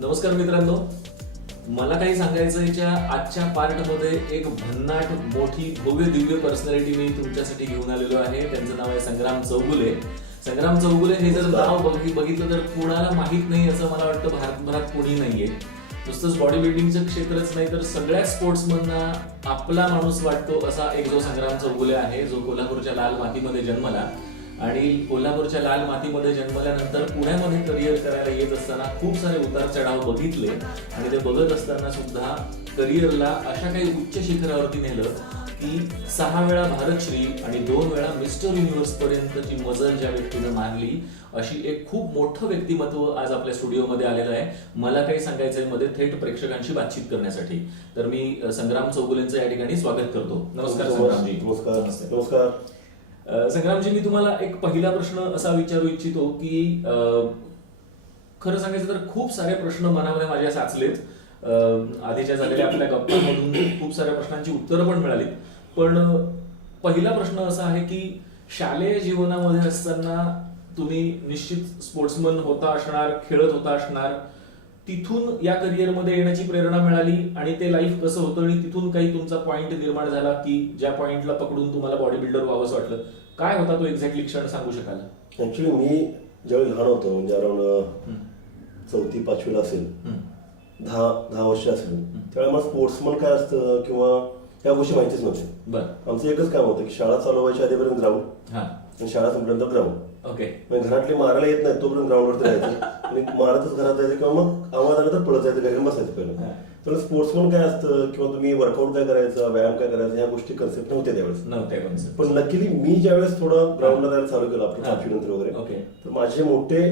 नमस्कार मित्रांनो, मला काही सांगायचं याच्या आजच्या पार्टमध्ये एक भन्नाट मोठी भव्य दिव्य पर्सनॅलिटी मी तुमच्यासाठी घेऊन आलेलो आहे. त्यांचं नाव आहे संग्राम चौगुले. संग्राम चौगुले हे जर नाव बघितलं तर कुणाला माहित नाही असं मला वाटतं भारतभरात कोणी नाहीये. नुसतंच बॉडी बिल्डिंगचं क्षेत्रच नाही तर सगळ्या स्पोर्ट्समधना आपला माणूस वाटतो असा एक जो संग्राम चौगुले आहे, जो कोल्हापूरच्या लाल मातीमध्ये जन्मला आणि कोल्हापूरच्या लाल मातीमध्ये जन्मल्यानंतर पुण्यामध्ये करिअर करायला येत असताना खूप सारे उतार चढाव बघितले आणि ते बघत असताना सुद्धा करिअरला अशा काही उच्च शिखरावरती नेलं की 6 वेळा भारतश्री आणि 2 वेळा मिस्टर युनिव्हर्स पर्यंतची मजल ज्या व्यक्तीनं मारली अशी एक खूप मोठं व्यक्तिमत्व आज आपल्या स्टुडिओमध्ये आलेलं आहे. मला काही सांगायचंय मध्ये थेट प्रेक्षकांशी बातचीत करण्यासाठी. तर मी संग्राम चौगुलेंचं या ठिकाणी स्वागत करतो. नमस्कार संग्रामजी. नमस्कार. संग्रामजी, मी तुम्हाला एक पहिला प्रश्न असा विचारू इच्छितो की खरं सांगायचं तर खूप सारे प्रश्न मनामध्ये माझ्या साचलेत. आधीच्या झालेल्या आपल्या गप्पांमधून खूप साऱ्या प्रश्नांची उत्तरं पण मिळाली. पण पहिला प्रश्न असा आहे की शालेय जीवनामध्ये असताना तुम्ही निश्चित स्पोर्ट्समन होता असणार, खेळत होता असणार. तिथून या करिअरमध्ये येण्याची प्रेरणा मिळाली आणि ते लाईफ कसं होतं आणि तिथून काही तुमचा पॉइंट निर्माण झाला की ज्या पॉइंटला पकडून तुम्हाला बॉडी बिल्डर व्हावंसं वाटलं? काय होता तो एक्झॅक्टली क्षण सांगू शकाल? ऍक्च्युली मी ज्यावेळी लहान होतो म्हणजे अराउंड 4वी-5वीला असेल, 10 वर्ष असेल, त्यावेळेला मला स्पोर्ट्समन काय असतं किंवा या गोष्टी माहितीच नव्हत्या. आमचं एकच काम होतं की शाळा चालू व्हायच्या आधीपर्यंत ग्राउंड आणि शाळा संपल्यानंतर ग्राउंड. घरातले मारायला येत नाही तोपर्यंत ग्राउंडवरती राहायचं आणि मारतच घरात जायचं किंवा मग आवाज आला तर पळत जायचं, घरी बसायचं पहिलं. तर स्पोर्ट्समन काय असतं किंवा तुम्ही वर्कआउट काय करायचं, व्यायाम काय करायचा, या गोष्टी कन्सेप्ट नव्हत्या त्यावेळेस. पण लकीली मी ज्यावेळेस थोडं ग्राउंडला जायला चालू केलं आपल्या 5वी नंतर वगैरे, तर माझे मोठे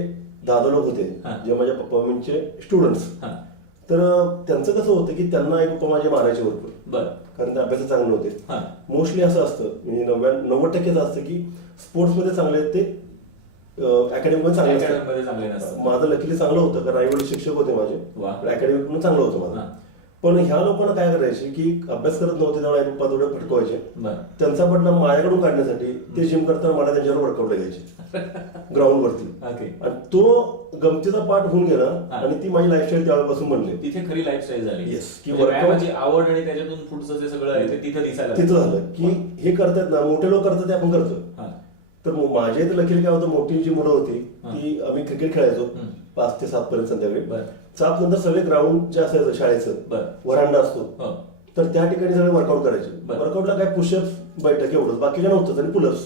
दादा लोक होते जे माझ्या पप्पा मम्मीचे स्टुडंट्स. तर त्यांचं कसं होतं की त्यांना आई पप्पा माझे मारायचे भरपूर, कारण ते अभ्यासात चांगले होते. मोस्टली असं असतं म्हणजे 90% असतं की स्पोर्ट्समध्ये चांगले आहेत ते अकॅडमिक चांगले नसतात. माझं लकीली चांगलं होतं कारण आई वडील शिक्षक होते माझे, अकॅडमिक पण चांगलं होतं माझं. पण ह्या लोकांना काय करायचे की अभ्यास करत नव्हते त्यामुळे आई पप्पा थोडे फटकवायचे. त्यांचा बदला माझ्याकडून काढण्यासाठी ते जिम करताना मला त्यांच्यावर वर्कआउट घ्यायचे ग्राउंडवरती. आणि तो गमतीचा पार्ट होऊन गेला आणि ती माझी लाईफस्टाईल त्यावेळेपासून बनली. तिथे खरी लाईफस्टाईल झाली. येस, की व्यायामाची आवड आणि त्याच्यातून पुढचं जे सगळं आहे ते तिथं झालं की हे करतात ना, मोठे लोक करतात ते आपण करतो. तर माझ्या इथे लकील काय होतं, मोठी जी मुलं होती ती आम्ही क्रिकेट खेळायचो 5 ते 7 पर्यंत संध्याकाळी. 7 नंतर सगळे ग्राउंड जे असायचं शाळेचं वरांडा असतो तर त्या ठिकाणी सगळे वर्कआउट करायचे. वर्कआउटला काय पुशअप्स बैठक एवढंच, बाकीच्या नव्हतं. आणि पुलअप्स,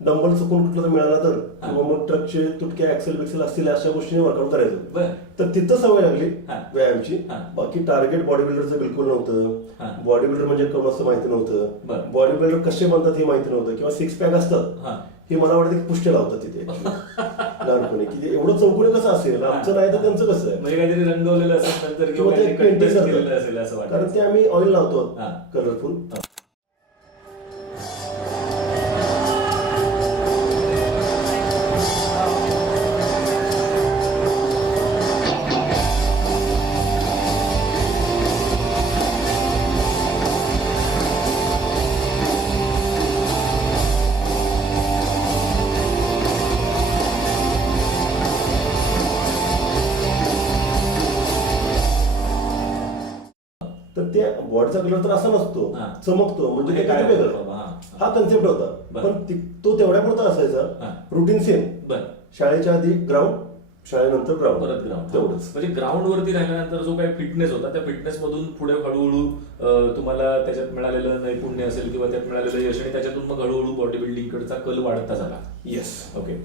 डंबल चुकून कुठलं तर मिळाला तर किंवा मग ट्रकचे तुटके ऍक्सेल बिक्सेल असतील अशा गोष्टीने वर्कआउट करायचं. तर तिथं सवय लागली व्यायामची. बाकी टार्गेट बॉडी बिल्डरचं बिलकुल नव्हतं. बॉडी बिल्डर म्हणजे कोण असं माहिती नव्हतं. बॉडी बिल्डर कसे बनतात हे माहिती नव्हतं किंवा 6 पॅक असतात हे मला वाटतं की पुष्टे लावतात तिथे लहानपणी की एवढं चौकोनी कसं असेल, आमचं नाही तर त्यांचं कसं आहे, म्हणजे काहीतरी रंगवलेलं असेल किंवा ते पेंटिंग असेल असं वाटतं. कारण ते आम्ही ऑइल लावतो कलरफुल. तर त्या बॉडीचा कलर तर असा नसतो, चमकतो, म्हणजे ते काय वेगळं. हा कन्सेप्ट होता. पण तो तेवढ्या पुरता असायचा. रुटीन सेम, शाळेच्या आधी ग्राउंड, शाळेनंतर ग्राउंड, परत ग्राउंड, तेवढंच. म्हणजे ग्राउंड वरती राहिल्यानंतर जो काही फिटनेस होता त्या फिटनेस मधून पुढे हळूहळू तुम्हाला त्याच्यात मिळालेलं नैपुण्य असेल किंवा त्यात मिळालेलं यश आणि त्याच्यातून मग हळूहळू बॉडी बिल्डिंग कडचा कल वाढता झाला. येस. ओके.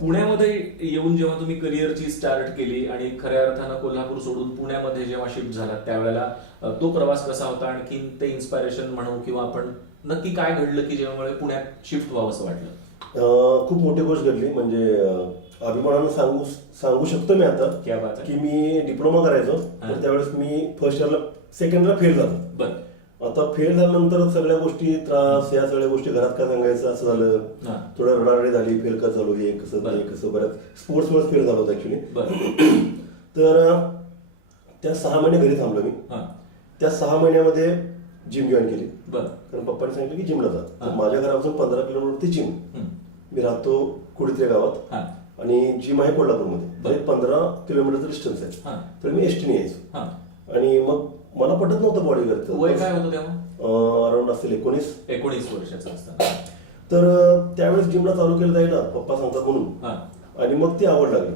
पुण्यामध्ये येऊन जेव्हा तुम्ही करिअरची स्टार्ट केली आणि खऱ्या अर्थानं कोल्हापूर सोडून पुण्यामध्ये जेव्हा शिफ्ट झाला त्यावेळेला तो प्रवास कसा होता? आणखीन ते इन्स्पायरेशन म्हणू किंवा आपण नक्की काय घडलं की जेव्हा पुण्यात शिफ्ट व्हावं असं वाटलं? खूप मोठी गोष्ट घडली. म्हणजे अभिमानानं सांगू शकतो मी आता की मी डिप्लोमा करायचो तर त्यावेळेस मी फर्स्ट इयरला, सेकंड इयरला फेल झालो. आता फेल झाल्यानंतर सगळ्या गोष्टी त्रास, या सगळ्या गोष्टी घरात काय सांगायचं असं झालं. थोडं रडारडी झाली, फेल कसं झालो, हे कसं बऱ्याच स्पोर्ट्समुळे फेल झालो होतं ऍक्च्युली. तर त्या 6 महिने घरी थांबलो मी. त्या 6 महिन्यामध्ये जिम जॉईन केली. कारण पप्पाने सांगितलं की जिमला जा. माझ्या घरापासून 15 किलोमीटरवरती जिम. मी राहतो कुडीतल्या गावात आणि जिम आहे कोल्हापूरमध्ये तर 15 किलोमीटरचं डिस्टन्स आहे. तर मी एसटीने यायचो आणि मग मला पटत नव्हतं बॉडी करतं. वय काय होतं तेव्हा? अराउंड असेल 19 वर्षाचं असताना. तर त्यावेळेस जिमला चालू केलं जाईल पप्पा सांगतात म्हणून, आणि मग ती आवड लागली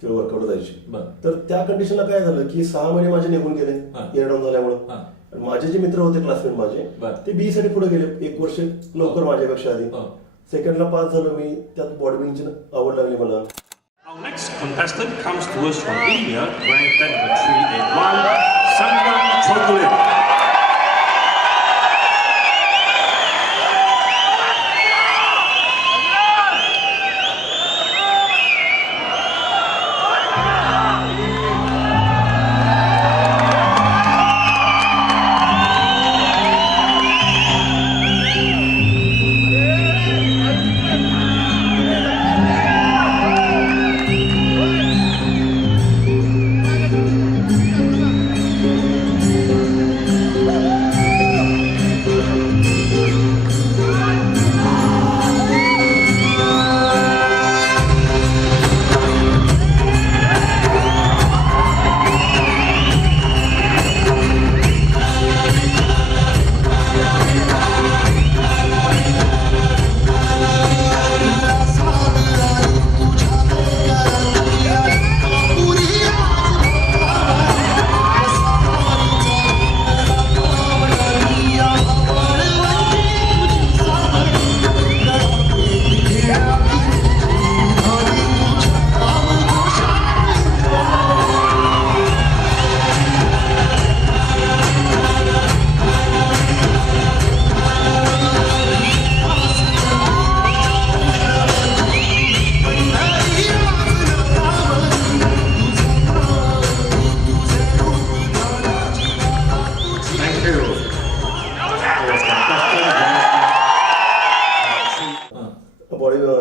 किंवा वर्कआउट जायची. तर त्या कंडिशनला काय झालं की 6 महिने माझे निघून गेले इयर डाऊन झाल्यामुळे. माझे जे मित्र होते क्लासमेट माझे ते BE साठी पुढे गेले 1 वर्ष लवकर माझ्यापेक्षा आधी. सेकंडला पास झालो मी, त्यात बॉडी बिल्डिंगची आवड लागली मला. Our next contestant comes to us from India, ranked at number 381, Sangram Chocolate.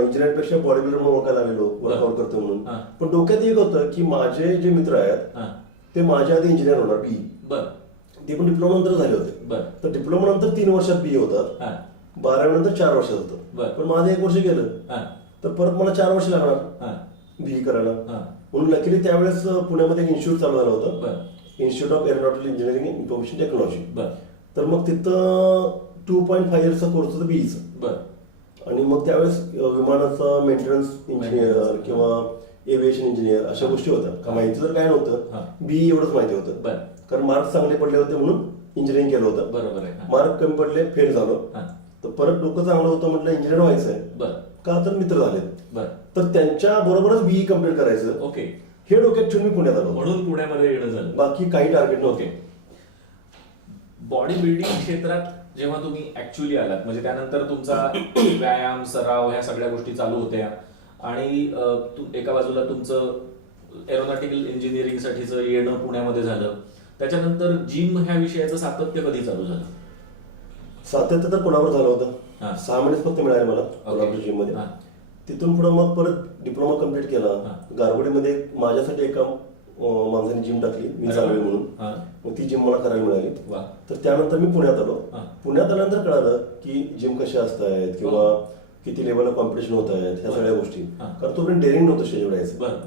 इंजिनिअरपेक्षा बॉडी बिल्डर म्हणून ओळखायला लागलो वर्कआउट करतो म्हणून. पण डोक्यात एक होतं की माझे जे मित्र आहेत ते माझ्या आधी इंजिनियर होणार BE. ते पण डिप्लोमा नंतर झाले होते. तर डिप्लोमा नंतर 3 वर्षात BE होतात, 12वी नंतर 4 वर्षात होतं. पण माझं 1 वर्ष गेलं तर परत मला 4 वर्ष लागणार BE करायला. म्हणून लकीली त्यावेळेस पुण्यामध्ये एक इन्स्टिट्यूट चालू झालं होतं, institute of aeronautical engineering information technology. तर मग तिथं 2.5 इयर्सचा कोर्स होता BEचा. आणि मग त्यावेळेस विमानाचा मेंटेनन्स इंजिनियर किंवा एव्हिएशन इंजिनियर अशा गोष्टी होत्या. माहिती तर काय नव्हतं, BE एवढंच माहिती होतं. कारण मार्क्स चांगले पडले होते म्हणून इंजिनिअरिंग केलं होतं. मार्क कमी पडले, फेल झालो. तर परत डोकं चांगलं होतं, म्हटलं इंजिनियर व्हायचंय. का तर मित्र झाले तर त्यांच्या बरोबरच BE कम्प्लीट करायचं हे डोक्यात ठेवून मी पुण्यात आलो. म्हणून पुण्यामध्ये येणं झालं. बाकी काही टार्गेट नव्हते. बॉडी बिल्डिंग क्षेत्रात जेव्हा तुम्ही ऍक्च्युअली आलात, म्हणजे त्यानंतर तुमचा व्यायाम सराव ह्या सगळ्या गोष्टी चालू होत्या आणि एका बाजूला तुमचं एरोनॉटिकल इंजिनिअरिंग साठीचं येणं पुण्यामध्ये झालं. त्याच्यानंतर जिम ह्या विषयाचं सातत्य कधी चालू झालं? सातत्य तर कोल्हापूर झालं होतं. 6 महिनेच फक्त मिळाले मला कोल्हापूर जिम मध्ये. तिथून पुढे मग परत डिप्लोमा कम्प्लीट केला. गारगोडीमध्ये माझ्यासाठी एका माणसाने जिम टाकली, मी चालू म्हणून. मग ती जिम मला करायला मिळाली. तर त्यानंतर मी पुण्यात आलो. पुण्यात आल्यानंतर कळालं की जिम कशा असतायत किंवा किती लेवलला कॉम्पिटिशन होत आहेत ह्या सगळ्या गोष्टी. कारण तोपर्यंत डेअरिंग नव्हतं स्टेजवर यायचं.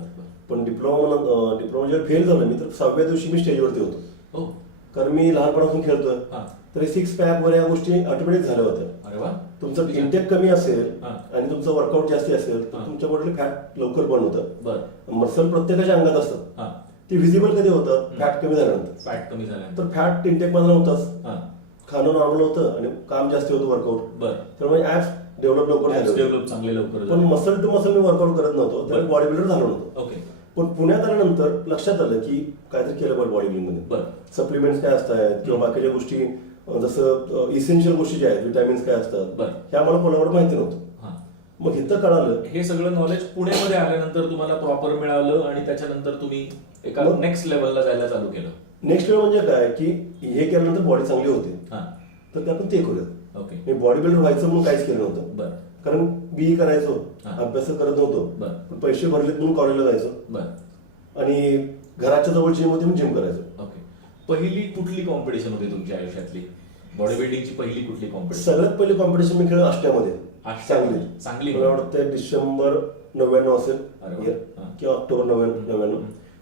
पण डिप्लोमा जेव्हा फेल झालं मी तर 6व्या दिवशी मी स्टेजवरती होतो. कारण मी लहानपणापासून खेळतोय तर 6 पॅक वर या गोष्टी ऑटोमॅटिक झाल्या होत्या. तुमचं इंटेक कमी असेल आणि तुमचं वर्कआउट जास्ती असेल तर तुमच्या बॉडीला फॅट लवकर बर्न होतं. मसल प्रत्येकाच्या अंगात असतात, ते व्हिजिबल कधी होतं फॅट कमी झाल्यानंतर. तर फॅट इंटेक मध्ये नव्हताच, खाणं नॉर्मल होतं आणि काम जास्त होतं वर्कआउट. त्यामुळे ऍप्स डेव्हलप लवकर झाले. पण मसल टू मसल मी वर्कआउट करत नव्हतो, तर बॉडी बिल्डर झालो नव्हतो. पण पुण्यात आल्यानंतर लक्षात आलं की काहीतरी केलं पाहिजे बॉडी बिल्डिंग मध्ये. सप्लिमेंट्स काय असतात किंवा बाकीच्या गोष्टी जसं इसेन्शियल गोष्टी ज्या आहेत, विटॅमिन्स काय असतात हे आम्हाला कोणावर माहिती नव्हतं. मग इथं कळालं. हे सगळं नॉलेज पुण्यामध्ये आल्यानंतर तुम्हाला प्रॉपर मिळालं आणि त्याच्यानंतर तुम्ही एका नेक्स्ट लेवलला जायला चालू केलं. नेक्स्ट लेवल म्हणजे काय की हे केल्यानंतर बॉडी चांगली होते तर आपण ते करूयात. मी बॉडी बिल्डर व्हायचं म्हणून काहीच केलं नव्हतं. कारण BE करायचो, अभ्यास करत नव्हतो, पण पैसे भरलेत म्हणून कॉलेजला जायचो आणि घराच्या जवळ जिम होती म्हणून जिम करायचो. पहिली कुठली कॉम्पिटिशन होती तुमच्या आयुष्यातली? बॉडी बिल्डिंगची पहिली कुठली कॉम्पिटिशन? सगळ्यात पहिली कॉम्पिटिशन मी खेळलो अष्ट्यामध्ये. सांगली सांगली मला वाटतं डिसेंबर 99 असेल अरे वा. year, हा. किंवा ऑक्टोबर 99.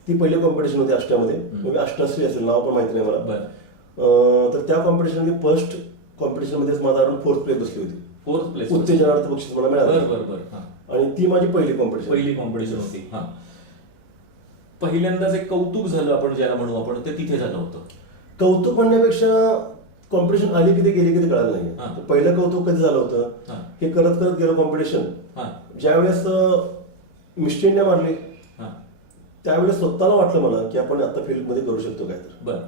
ती पहिली कॉम्पिटिशन होती अष्टामध्ये, म्हणजे अष्टाश्री असेल, नाव पण माहिती नाही मला. बरं. तर त्या कॉम्पिटिशन फर्स्ट कॉम्पिटिशन मध्येच माझा अराउंड 4th प्लेस बसली होती. 4th place. उत्तेजनार्थ बक्षीस मला मिळालं. बरं बरं बरं. हा. आणि ती माझी पहिली कॉम्पिटिशन. पहिली कॉम्पिटिशन होती. हा. पहिल्यांदाच एक कौतुक झालं आपण ज्याला म्हणू आपण, ते तिथे झालं होतं. कौतुक म्हणण्यापेक्षा कॉम्पिटिशन आली की ते गेली की ते कळालं हा. नाही. पहिलं कौतुक कधी झालं होतं, हा. हे करत करत गेलं कॉम्पिटिशन. हा. ज्यावेळेस मिस्टर इंडिया मारली हा. त्यावेळेस स्वतःला वाटलं मला की आपण आता फील्डमध्ये करू शकतो काय तर. बरं.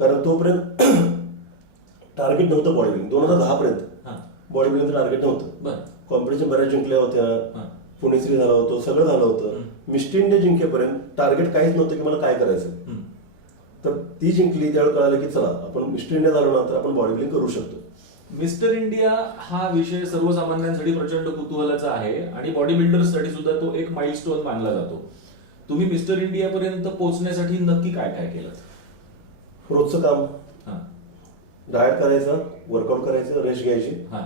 कारण तोपर्यंत टार्गेट नव्हतं बॉडी बिल्डिंग. 2010 पर्यंत हा. बॉडी बिल्डिंगचं टार्गेट नव्हतं. बरं. कॉम्पिटिशन बऱ्याच जिंकल्या होत्या, हा. पुणेश्री झाला होतं, सगळं झालं होतं. मिस्टर इंडिया जिंकेपर्यंत टार्गेट काहीच नव्हतं की मला काय करायचं. हम्म. तर ती जिंकली त्यावेळी कळालं की चला आपण मिस्टर इंडिया झालो ना तर आपण बॉडी बिल्डिंग करू शकतो. मिस्टर इंडिया हा विषय सर्वसामान्यांसाठी प्रचंड कुतूहलाचा आहे आणि बॉडी बिल्डर्ससाठी सुद्धा तो एक माइलस्टोन मानला जातो. तुम्ही मिस्टर इंडिया पर्यंत पोहोचण्यासाठी नक्की काय काय केलं? रोजचं काम, हा. डाएट करायचं, वर्कआउट करायचं, रेस्ट घ्यायची, हा.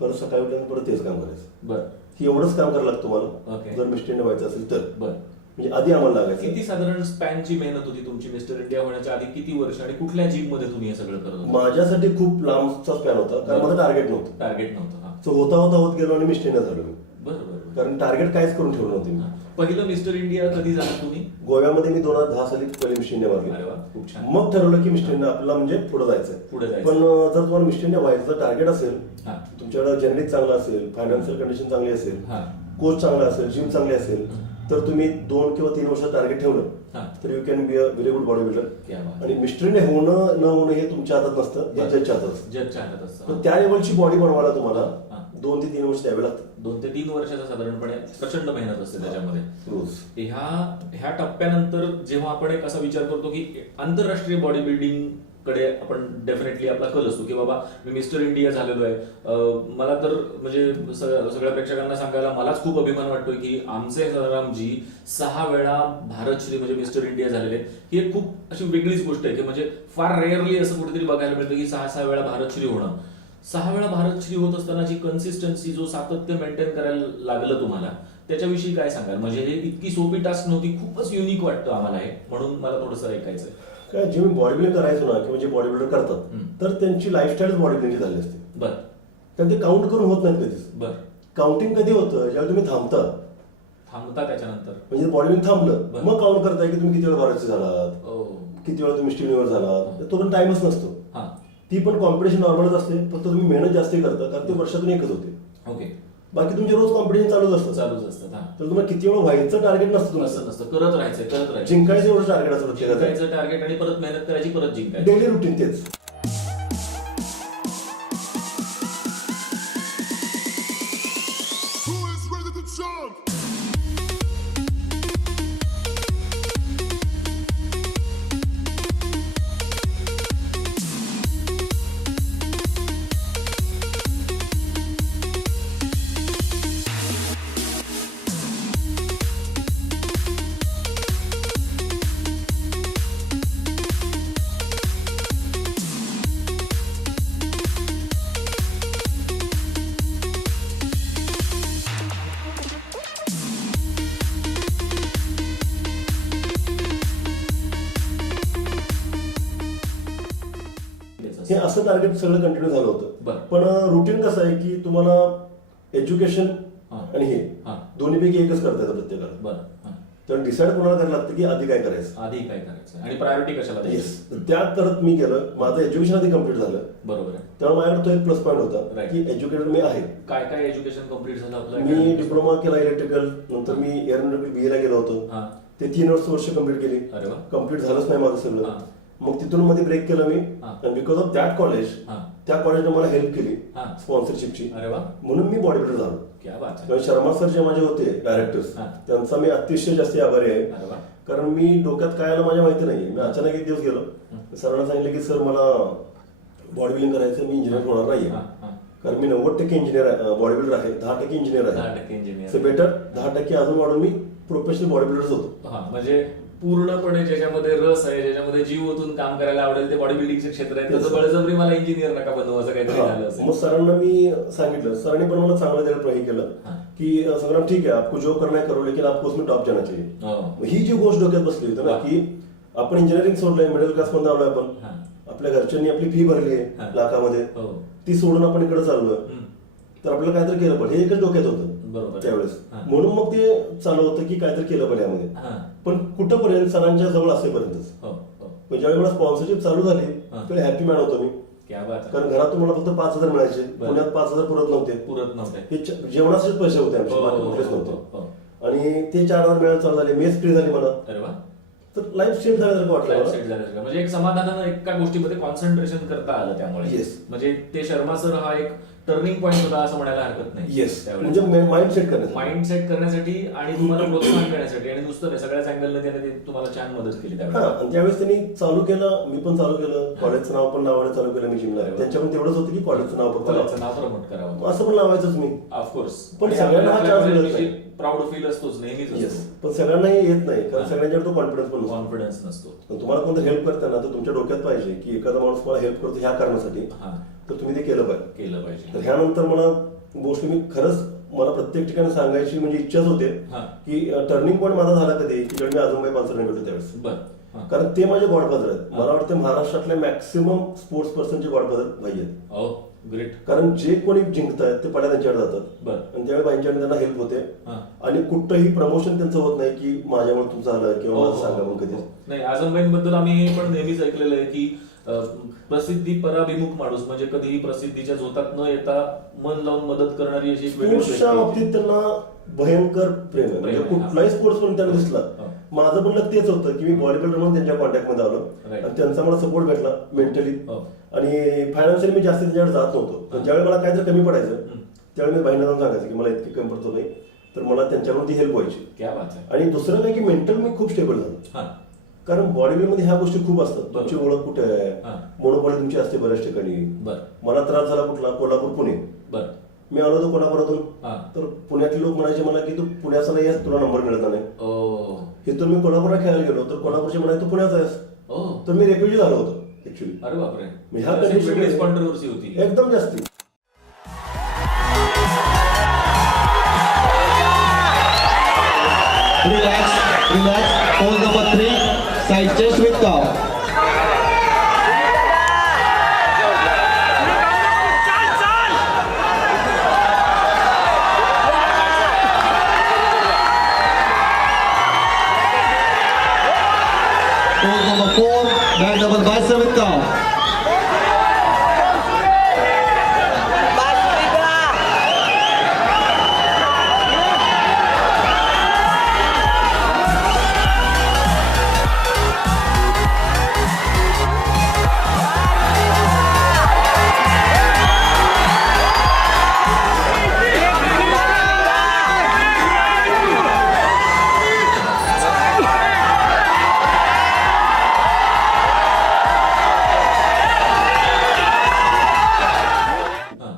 परत सकाळी उठल्यानंतर परत तेच काम करायचं. बरं. ही एवढंच काम करायला लागतं Okay. मला जर मिस्टर इंडिया व्हायचं असेल तर. बरं. म्हणजे आधी आम्हाला लागायचं. किती साधारण स्पॅनची मेहनत होती तुमची मिस्टर इंडिया होण्याच्या आधी? किती वर्ष आणि कुठल्या जिम मध्ये तुम्ही हे सगळं करत होता? माझ्यासाठी खूप लांबचा स्पॅन होता कारण माझं टार्गेट नव्हतं. टार्गेट नव्हतं. हा. सो होता होता होत गेलो आणि मिस्टर इंडिया झालो मी. बरं बरं बरं. कारण टार्गेट काहीच करून ठेवलं नव्हतं मी. हा. पहिलं मिस्टर इंडिया कधी झालं तुम्ही? गोव्यामध्ये मी 2010 साली पहिले मिस्टर इंडिया अरे मारली. वा, खूप छान. मग ठरवलं की मिस्टर इंडिया आपल्याला म्हणजे पुढे जायचंय. पुढे जायचं. पण जर तुम्हाला मिस्टर इंडिया व्हायचं टार्गेट असेल, हा. तुमच्याकडे जेनेटिक चांगलं असेल, फायनान्शियल कंडिशन चांगली असेल, हा. कोच चांगला असेल, जिम चांगली असेल, तर तुम्ही 2 किंवा 3 वर्ष टार्गेट ठेवलं हा. तर you can be a very good body builder. क्या बात. आणि मिस्टर इंडिया होणं न होणं हे तुमच्या हातात नसतं, हे जजच्या हातात असतं. जगच्या हातात असतं. पण त्या लेवलची बॉडी बनवायला तुम्हाला हा. 2 ते 3 वर्ष द्यावे लागतात 2 ते 3 वर्षाचा साधारणपणे प्रचंड मेहनत असते त्याच्यामध्ये. रोज. ह्या टप्प्यानंतर जेव्हा आपण एक असा विचार करतो की आंतरराष्ट्रीय बॉडी बिल्डिंग कडे आपण डेफिनेटली आपला कल असतो की बाबा मी मिस्टर इंडिया झालेलो आहे. मला तर म्हणजे सगळ्या प्रेक्षकांना सांगायला मलाच खूप अभिमान वाटतोय की आमचे संग्रामजी 6 वेळा भारतश्री म्हणजे मिस्टर इंडिया झालेले. ही एक खूप अशी वेगळीच गोष्ट आहे की म्हणजे फार रेअरली असं कुठेतरी बघायला मिळतं की 6 वेळा भारतश्री होणं. 6 वेळा भारतश्री होत असतानाची कन्सिस्टन्सी, जो सातत्य मेंटेन करायला लागलं तुम्हाला, त्याच्याविषयी काय सांगाल? म्हणजे हे इतकी सोपी टास्क नव्हती, खूपच युनिक वाटतं आम्हाला हे, म्हणून मला थोडंसं ऐकायचंय. काय जे मी बॉडी बिल्डिंग करायचो ना किंवा जे बॉडी बिल्डर करतात तर त्यांची लाईफस्टाईल बॉडी बिल्डिंग झाली असते. बरं. कारण ते काउंट करून होत नाहीत कधीच. बरं. काउंटिंग कधी होतं ज्यावेळी तुम्ही थांबता, त्याच्यानंतर म्हणजे बॉडी बिल्डिंग थांबलं बरं. मग काउंट करताय की तुम्ही किती वेळा भारतचे झालात, ओ. किती वेळा तुम्ही स्टीलवर झालात. तो पण टाइमच नसतो. हा. ती पण कॉम्पिटिशन नॉर्मलच असते, फक्त तुम्ही मेहनत जास्त करता कारण ते वर्षातून एकच होते. ओके. बाकी तुमचे रोज कॉम्पिटिशन चालूच असतं. चालूच असतात. हा. तर तुम्हाला किती वेळा व्हायचं टार्गेट नसतं असं तुमचं. नसतं, करत राहायचं. जिंकायचं एवढं टार्गेट असतं प्रत्येकाचं. जिंकायचं टार्गेट आणि परत मेहनत करायची, परत जिंकायचं. डेली रुटीन तेच. हे असं टार्गेट सगळं कंटिन्यू झालं होतं. बरं. पण रुटीन कसं आहे की तुम्हाला एज्युकेशन हा. आणि हे हा. दोन्हीपैकी एकच करता येतं प्रत्येकाला. बरं. हा. तर डिसाईड कोणाला करायला लागतं की आधी काय करायचं. आधी काय करायचं आणि प्रायोरिटी कशाला येस. द्यायची? त्या करत मी गेलं, माझं एज्युकेशन आधी कम्प्लीट झालं. बरोबर आहे. त्यामुळे माझ्याकडे तो एक प्लस पॉईंट होता Right. की एज्युकेटेड मी आहे. काय काय एज्युकेशन कम्प्लीट झालं आपलं? मी डिप्लोमा केला इलेक्ट्रिकल, नंतर मी एअरोनॉटिकल BA ला गेलो होतो. हा. ते 3 वर्ष कम्प्लीट केली. अरे वा. कम्प्लीट झालंच नाही माझं सगळं. हा. मग तिथून मध्ये ब्रेक केलं मी. हा. आणि बिकॉज ऑफ दॅट कॉलेज, हा. त्या कॉलेजने मला हेल्प केली हा. स्पॉन्सरशिपची. अरे वा. म्हणून मी बॉडी बिल्डर झालो. क्या बात आहे. तेव्हा शर्मा सर जे माझे होते डायरेक्टर्स, हा. त्यांचा मी अतिशय जास्त आभारी आहे. अरे वा. कारण मी डोक्यात काय आलं माझ्या माहिती नाही. मी अचानक एक दिवस गेलो, सरांना सांगितलं की सर मला बॉडी बिल्डिंग करायचं, मी इंजिनियर होणार नाहीये. हा. हा. कारण मी 90% इंजिनियर बॉडी बिल्डर आहे, 10% इंजिनियर आहे. 10% इंजिनियर. सो बेटर 10% अजून वाढून मी प्रोफेशनल बॉडी बिल्डर्स होतो. हा. म्हणजे पूर्णपणे ज्याच्यामध्ये रस आहे, ज्याच्यामध्ये जीव ओतून काम करायला आवडेल ते बॉडी बिल्डिंगचे क्षेत्र आहे, तसं बळजबरी मला इंजिनियर नका बनवू असं काहीतरी झालं मग असेल. सरांना मी सांगितलं, सरांनी पण मला चांगलं द्यायला ट्राय केलं की संग्राम ठीक है आपको जो करना है करो लेकिन आपको उसमें टॉप जाना चाहिए. हो. ही जी गोष्ट डोक्यात बसली होती ना की आपण इंजिनिअरिंग सोडलंय, मिडल क्लास मध्ये आलोय आपण, आपल्या घरच्यांनी आपली फी भरली आहे लाखामध्ये, हो. ती सोडून आपण इकडे चाललोय, तर आपल्याला काहीतरी केलं पाहिजे, हे एकच डोक्यात होतं बरोबर. त्यावेळेस. म्हणून मग ते चालू होतं की काहीतरी केलं पाहिजे यामध्ये. पण कुठंपर्यंत सरांच्या जवळ असेपर्यंतच. हो, पण ज्यावेळी मला स्पॉन्सरशिप चालू झाली त्यावेळी हॅपी मॅन होतो मी. क्या बात आहे. कारण घरातून मला फक्त 5,000 मिळायचे, पुण्यात 5,000 पुरत पुरत नव्हते. हे जेवणाचेच पैसे होते आमचे, बाकी कुठलेच नव्हते. आणि ते 4,000 मिळायला चालू झाले, मेस फ्री झाली मला. अरे वा. तर लाईफ सेट झाल्यासारखं वाटलं Life मला. set झाल्यासारखं. म्हणजे एक समाधानानं एका गोष्टीमध्ये कॉन्सन्ट्रेशन करता आलं त्यामुळे. Yes. म्हणजे ते शर्मा सर हा एक टर्निंग पॉईंट होता असं म्हणायला हरकत नाही. येस, म्हणजे माइंड सेट करण्यासाठी. माइंड सेट करण्यासाठी आणि तुम्हाला प्रोत्साहन देण्यासाठी, आणि नुसतं नाही, सगळ्याच अँगलने त्याने ते तुम्हाला छान मदत केली हा, त्यावेळेस. आणि त्यावेळेस त्यांनी चालू केलं, मी पण चालू केलं, कॉलेजचं नाव पण नावाने चालू केलं मी जिमला. त्यांच्या पण तेवढंच होतं की कॉलेजचं नाव फक्त कॉलेजचं नाव प्रमोट करावं. असं पण लावायचंच मी. ऑफकोर्स. पण सगळ्यांना हा chance मिळत नाही. प्राऊड फील असतोच नेहमीच. येस, पण सगळ्यांनाही येत नाही, कारण सगळ्यांच्यावर तो कॉन्फिडन्स पण नसतो. कॉन्फिडन्स नसतो. पण तुम्हाला कोणतं हेल्प करताना तर तुमच्या डोक्यात पाहिजे की एखादा माणूस मला हेल्प करतो ह्या कारणासाठी, तर तुम्ही ते केलं पाहिजे. तर ह्यानंतर मला गोष्ट मी खरंच मला प्रत्येक ठिकाणी सांगायची म्हणजे इच्छाच होते की टर्निंग पॉईंट माझा झाला कधी की जेव्हा मी आजमबाई पानसरे भेटलो त्यावेळेस. कारण ते माझे गॉडफादर आहेत. मला वाटतं महाराष्ट्रातल्या मॅक्सिमम स्पोर्ट्स पर्सनचे गॉडफादर भाई आहेत. ग्रेट. कारण जे कोणी जिंकतायत ते पड्या त्यांच्याकडे जातात आणि त्यावेळी बाईंच्याकडे त्यांना हेल्प होते. आणि कुठंही प्रमोशन त्यांचं होत नाही की माझ्यामुळे तुमचं आलं किंवा मला सांगा मग कधी. नाही, आझमबाईंबद्दल आम्ही हे पण नेहमीच ऐकलेलं आहे की प्रसिद्धी पराभिमुख माणूस, म्हणजे कधीही प्रसिद्धीच्या झोतात न येता मन लावून मदत करणारी अशी एक वेगळी स्पोर्ट्सच्या बाबतीत त्यांना भयंकर प्रेम आहे. म्हणजे कुठलाही स्पोर्ट्स पण त्यांना दिसला. माझं पण लग तेच होतं की मी बॉडी बिल्डर म्हणून त्यांच्या कॉन्टॅक्ट मध्ये आलो आणि त्यांचा मला सपोर्ट भेटला मेंटली आणि फायनान्शियली मी जास्त त्यांच्याकडे जात नव्हतो. पण ज्यावेळी मला काहीतरी कमी पडायचं त्यावेळी मी बाईंना जाऊन सांगायचं की मला इतकी कमी पडतो नाही, तर मला त्यांच्याकडून ती हेल्प व्हायची. आणि दुसरं काय की मेंटल मी खूप स्टेबल झालो. कारण बॉडी मध्ये ह्या गोष्टी खूप असतात. तुमची ओळख कुठे आहे, मोनोपॉली तुमची असते बऱ्याच ठिकाणी. मला त्रास झाला कुठला, कोल्हापूर पुणे. मी आलो होतो कोल्हापुरातून, तर पुण्यातले लोक म्हणायचे मला की तू पुण्याचा नाही आहेस, तुला नंबर मिळत नाही. इथून मी कोल्हापूरला खेळायला गेलो तर कोल्हापूरचे म्हणाले तू पुण्याचा आहेस, तर मी रेफ्युजी झालो होतो ऍक्च्युली. अरे बापरे. ह्या कंडिशन कॉन्ट्रोवर्सी होती एकदम जास्ती. Relax, pose number 3, side chest with cow. Pose number 4, back double bicep with cow.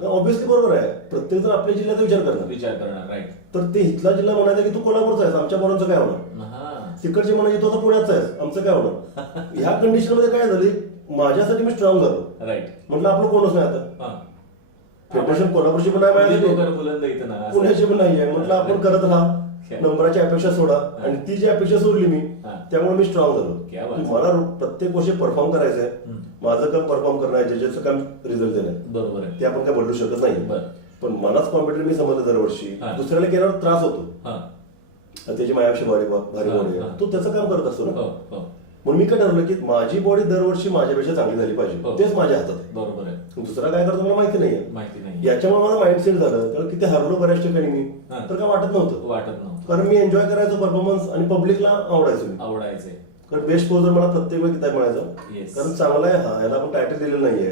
Obviously बरोबर आहे, प्रत्येक जण आपल्या जिल्ह्याचा विचार करणार. राईट. तर ते इथला जिल्हा म्हणायचा की तू कोल्हापूरचा आहेस, आमच्या पोरांचं काय होणार. तिकडचे म्हणायचे तू आता पुण्याचा आहेस, आमचं काय होणार. ह्या कंडिशन मध्ये काय झाली, माझ्यासाठी मी स्ट्रॉंग झालो. राईट. म्हटलं आपलं कोणच नाही आता. फेडरेशन कोल्हापूरची पण नाही माझ्यासाठी, पुण्याची पण नाहीये. म्हटलं आपण करत राहा, नंबराची अपेक्षा सोडा. आणि ती जी अपेक्षा सोडली मी, त्यामुळे मी स्ट्रॉंग झालो. मला प्रत्येक गोष्टी परफॉर्म करायचंय. माझं काम परफॉर्म करणं आहे, ज्याचं काम रिझल्ट देणं. बरोबर आहे. ते आपण काय बदलू शकत नाही. पण मलाच कॉम्पिटिटर मी समजलं दरवर्षी, दुसऱ्याला केल्यावर त्रास होतो. त्याची माझ्यापेक्षा भारी बॉडी आहे, तो त्याचं काम करत असतो ना. म्हणून मी काय ठरवलं की माझी बॉडी दरवर्षी माझ्यापेक्षा चांगली झाली पाहिजे, तेच माझ्या हातात आहे. बरोबर आहे. दुसरा काय करतो मला माहिती नाही. याच्यामुळे माझं माइंडसेट झालं. कारण किती हरलो बऱ्याच ठिकाणी मी, तर काय वाटत नव्हतं. कारण मी एन्जॉय करायचो परफॉर्मन्स आणि पब्लिकला आवडायचे. कारण बेस्ट पोजर मला प्रत्येक वेळी किताब मिळायचा. कारण चांगला आहे हा, याला आपण टायटल दिलेलं नाहीये,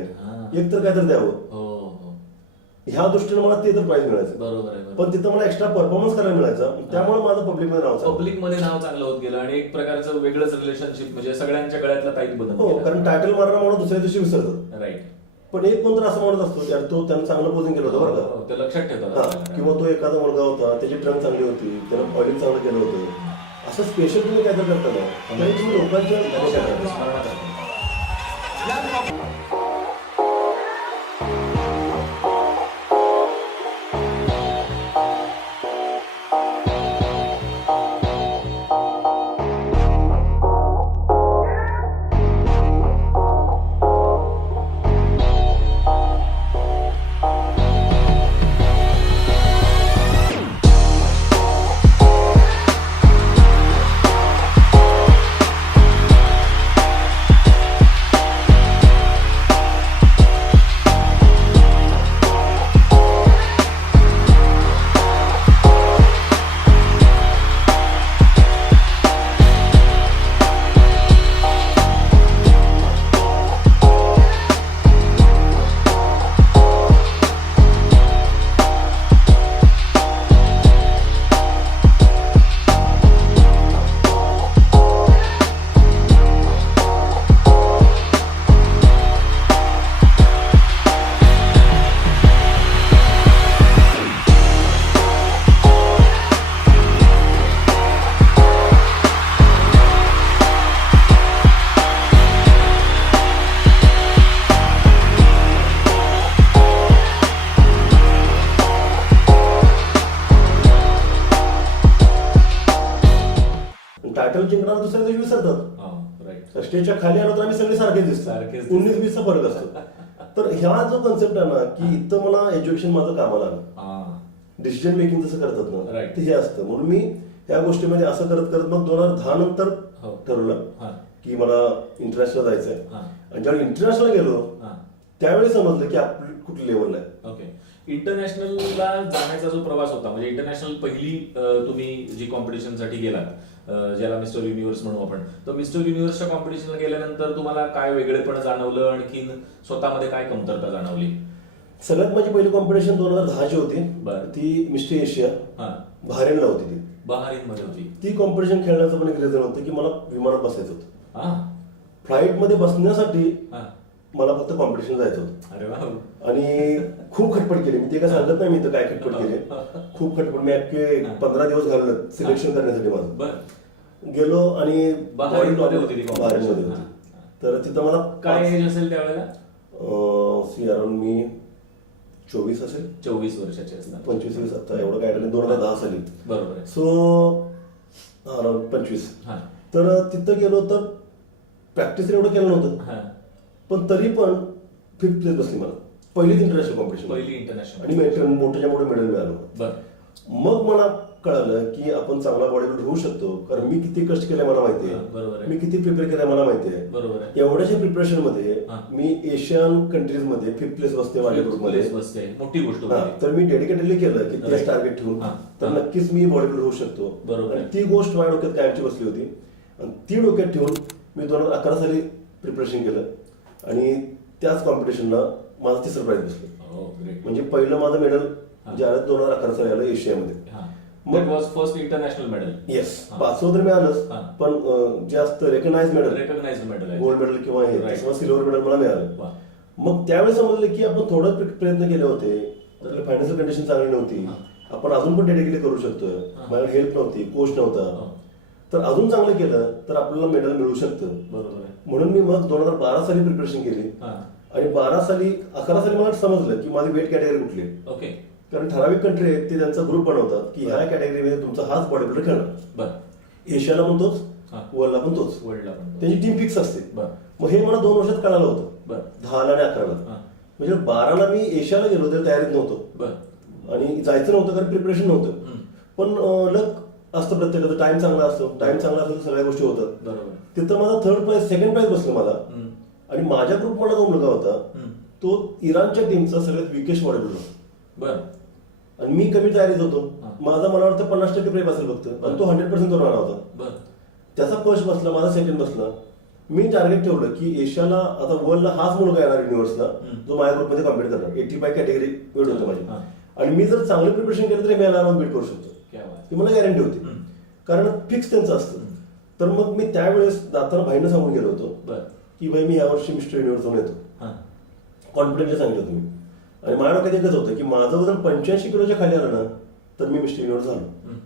एक तर काय तर द्यावं. ह्या दृष्टीने मला ते तर प्राइज मिळायचं. बरोबर आहे. पण तिथं मला एक्स्ट्रा परफॉर्मन्स करायला मिळायचा, त्यामुळे माझं पब्लिकमध्ये नाव चांगलं होत गेलं आणि एक प्रकारचं वेगळंच रिलेशनशिप, म्हणजे सगळ्यांच्या गळ्यातला ताईत बदल. हो, कारण टायटल मारणारा म्हणून दुसऱ्या दिवशी विसरतात. राईट. पण एक कोणतं असं म्हणत असतो यार तो त्यानं चांगलं पोजिंग केलं होतं बरं का, ते लक्षात ठेवतात. किंवा तो एखादा मुलगा होता त्याची ट्रंक चांगली होती, त्यानं ऑइलिंग चांगलं केलं होतं, असं स्पेशल तुम्ही काय तर करता ना तरी तुम्ही लोकांच्या लक्षात राहता. स्मरणात राहतं. टायटल जिंकणार दुसऱ्या दिवशी विसरतात. हा, राईट. स्टेजच्या खाली आलो तर आम्ही सगळे सारखेच सारखेच दिसतो. दिसतो. 19-20चा फरक असतो. तर ह्या जो कन्सेप्ट आहे ना की इथं मला एज्युकेशन माझं कामाला आलं, हा, डिसिजन मेकिंग जसं करतात ना Right. ते हे असतं. म्हणून मी ह्या गोष्टीमध्ये असं करत करत मग 2010 नंतर हो. ठरवलं हा, की मला इंटरनॅशनल जायचंय. हा. आणि ज्यावेळी इंटरनॅशनल गेलो हा. त्यावेळी समजलं की आपली कुठली लेवल आहे. ओके. इंटरनॅशनलला जाण्याचा जो प्रवास होता म्हणजे इंटरनॅशनल पहिली तुम्ही जी कॉम्पिटिशनसाठी गेलात ज्याला मिस्टर युनिव्हर्स म्हणू आपण, तर मिस्टर युनिव्हर्सच्या कॉम्पिटिशनला गेल्यानंतर तुम्हाला काय वेगळेपण जाणवलं, आणखीन स्वतःमध्ये काय कमतरता जाणवली? सगळ्यात माझी पहिली कॉम्पिटिशन 2010 ची होती. बरं. ती मिस्टर एशिया हा, बहारेनला होती. ती बहारीनमध्ये होती. ती कॉम्पिटिशन खेळण्याचं पण एक रिझन होतं की मला विमानात बसायचं होतं. हा, फ्लाईटमध्ये बसण्यासाठी हा. मला फक्त कॉम्पिटिशन जायचं होतं. अरे वा. आणि खूप खटपट केली. मी ते काय सांगत नाही मी इथं काय खटपट केली. खूप खटपट. मी अख्खे 15 दिवस घालवलं सिलेक्शन करण्यासाठी माझं. बर. गेलो आणि बहारीनमध्ये होती ती बहारीनमध्ये competition. होती. तर तिथं मला काय एज असेल त्यावेळेला? अराउंड मी 24 असेल, 24 वर्षाचे असतात. 25-20 आता एवढं काय नाही. 2010 साली. बरोबर आहे. So around 25. हा, तर तिथं गेलो तर प्रॅक्टिस एवढं केलं नव्हतं. हा. पण तरी पण 5th प्लेस बसली मला पहिलीच इंटरनॅशनल कॉम्पिटिशन. पहिली इंटरनॅशनल. आणि मोठ्याच्या मोठे मेडल मिळालं. बर. मग मला कळालं की आपण चांगला बॉडी बिल्डर होऊ शकतो. कारण मी किती कष्ट केले मला माहिती हा, बरोबर आहे. आहे. मी किती प्रिपेअर केलं मला माहिती आहे. बरोबर आहे. एवढ्याच्या प्रिपरेशन मध्ये हा. मी एशियन कंट्रीज मध्ये 5th प्लेस बसते माझ्या ग्रुपमध्ये. प्लेस बसते, मोठी गोष्ट हा, होती. तर मी डेडिकेटेडली केलं की तेच Right. टार्गेट ठेवून हा. तर हा. नक्कीच मी बॉडी बिल्डर होऊ शकतो. बरोबर आहे. आणि ती गोष्ट माझ्या डोक्यात कायमची बसली होती. आणि ती डोक्यात ठेवून मी 2011 साली प्रिपरेशन केलं आणि त्याच कॉम्पिटिशनला माझं 3रं प्राइज बसलं. हो, ग्रेट. म्हणजे पहिलं माझं मेडल हा. जे आलं 2011 साली आलं एशियामध्ये. हा. मग- That was first international medal. Yes. हा. 500 तर मिळालंच. हा. पण जास्त रेकग्नाइज मेडल, Recognized medal आहे. गोल्ड मेडल किंवा हे Right. किंवा सिल्वर मेडल मला मिळालं. वा. मग त्यावेळी समजलं की आपण थोडं प्रयत्न केले होते तर फायनान्शियल कंडिशन चांगली नव्हती. हा. आपण अजून पण डेडिकेटली करू शकतोय. हा. माझ्याकडे हेल्प नव्हती, कोच नव्हता. हो. तर अजून चांगलं केलं तर आपल्याला मेडल मिळू शकतं. बरोबर आहे. म्हणून मी मग 2012 साली प्रिपरेशन केली. हा. आणि 11 साली मला समजलं की माझी वेट कॅटेगरी कुठली आहे. ओके. कारण ठराविक कंट्री आहेत ते त्यांचा ग्रुप बनवतात की ह्या कॅटेगरीमध्ये तुमचा हाच बॉडी बिल्डर खेळणार. बर. एशियाला पण तोच, हा. वर्ल्डला पण तोच. वर्ल्डला पण. त्यांची टीम फिक्स असते. बर. मग हे मला 2 वर्षात कळालं होतं. बर. 10ला आणि 11ला. हा. म्हणजे 12ला मी एशियाला गेलो तर तयारीत नव्हतो बर. आणि जायचं नव्हतं कारण प्रिपरेशन नव्हतं. हम्म. पण लक असतं प्रत्येकाचं. टाइम चांगला असतो. टाइम चांगला असतो तर सगळ्या गोष्टी होतात. बरोबर. तिथं माझा 3rd प्राइज 2nd प्राइज बसलं मला. हम्म. आणि माझ्या ग्रुपमध्ये जो मुलगा होता हम्म. तो इराणच्या टीमचा सगळ्यात विकेश बॉडी बिल्डर. बर. आणि मी कमी तयारीत होतो. हा. माझा मला वाटतं 50% प्रेप असेल फक्त. पण तो 100% करून आला होता. बर. त्याचा फर्स्ट बसला, माझा 2nd बसला. मी टार्गेट ठेवलं की एशियाला आता वर्ल्डला हाच मुलगा येणार युनिव्हर्सला हम्म. जो माझ्या ग्रुपमध्ये कॉम्पिट करणार. 85 कॅटेगरी वेट होतं माझी. हा. आणि मी जर चांगलं प्रिपरेशन केलं तरी मी आरामात बीट करू शकतो. क्या बात. ही मला गॅरंटी होती. हम्म. कारण फिक्स त्यांचं असतं. हम्म. तर मग मी त्यावेळेस जाताना भाईनं सांगून गेलो होतो बर. की भाई मी यावर्षी मिस्टर युनिव्हर्स होऊन येतो. हा. कॉन्फिडन्सली सांगितलं तुम्ही. आणि माझ्या डोक्यात एकच होतं की माझं वजन 85 किलोच्या खाली आलं ना तर मी मिस्टर युनिव्हर्स झालो. हम्म.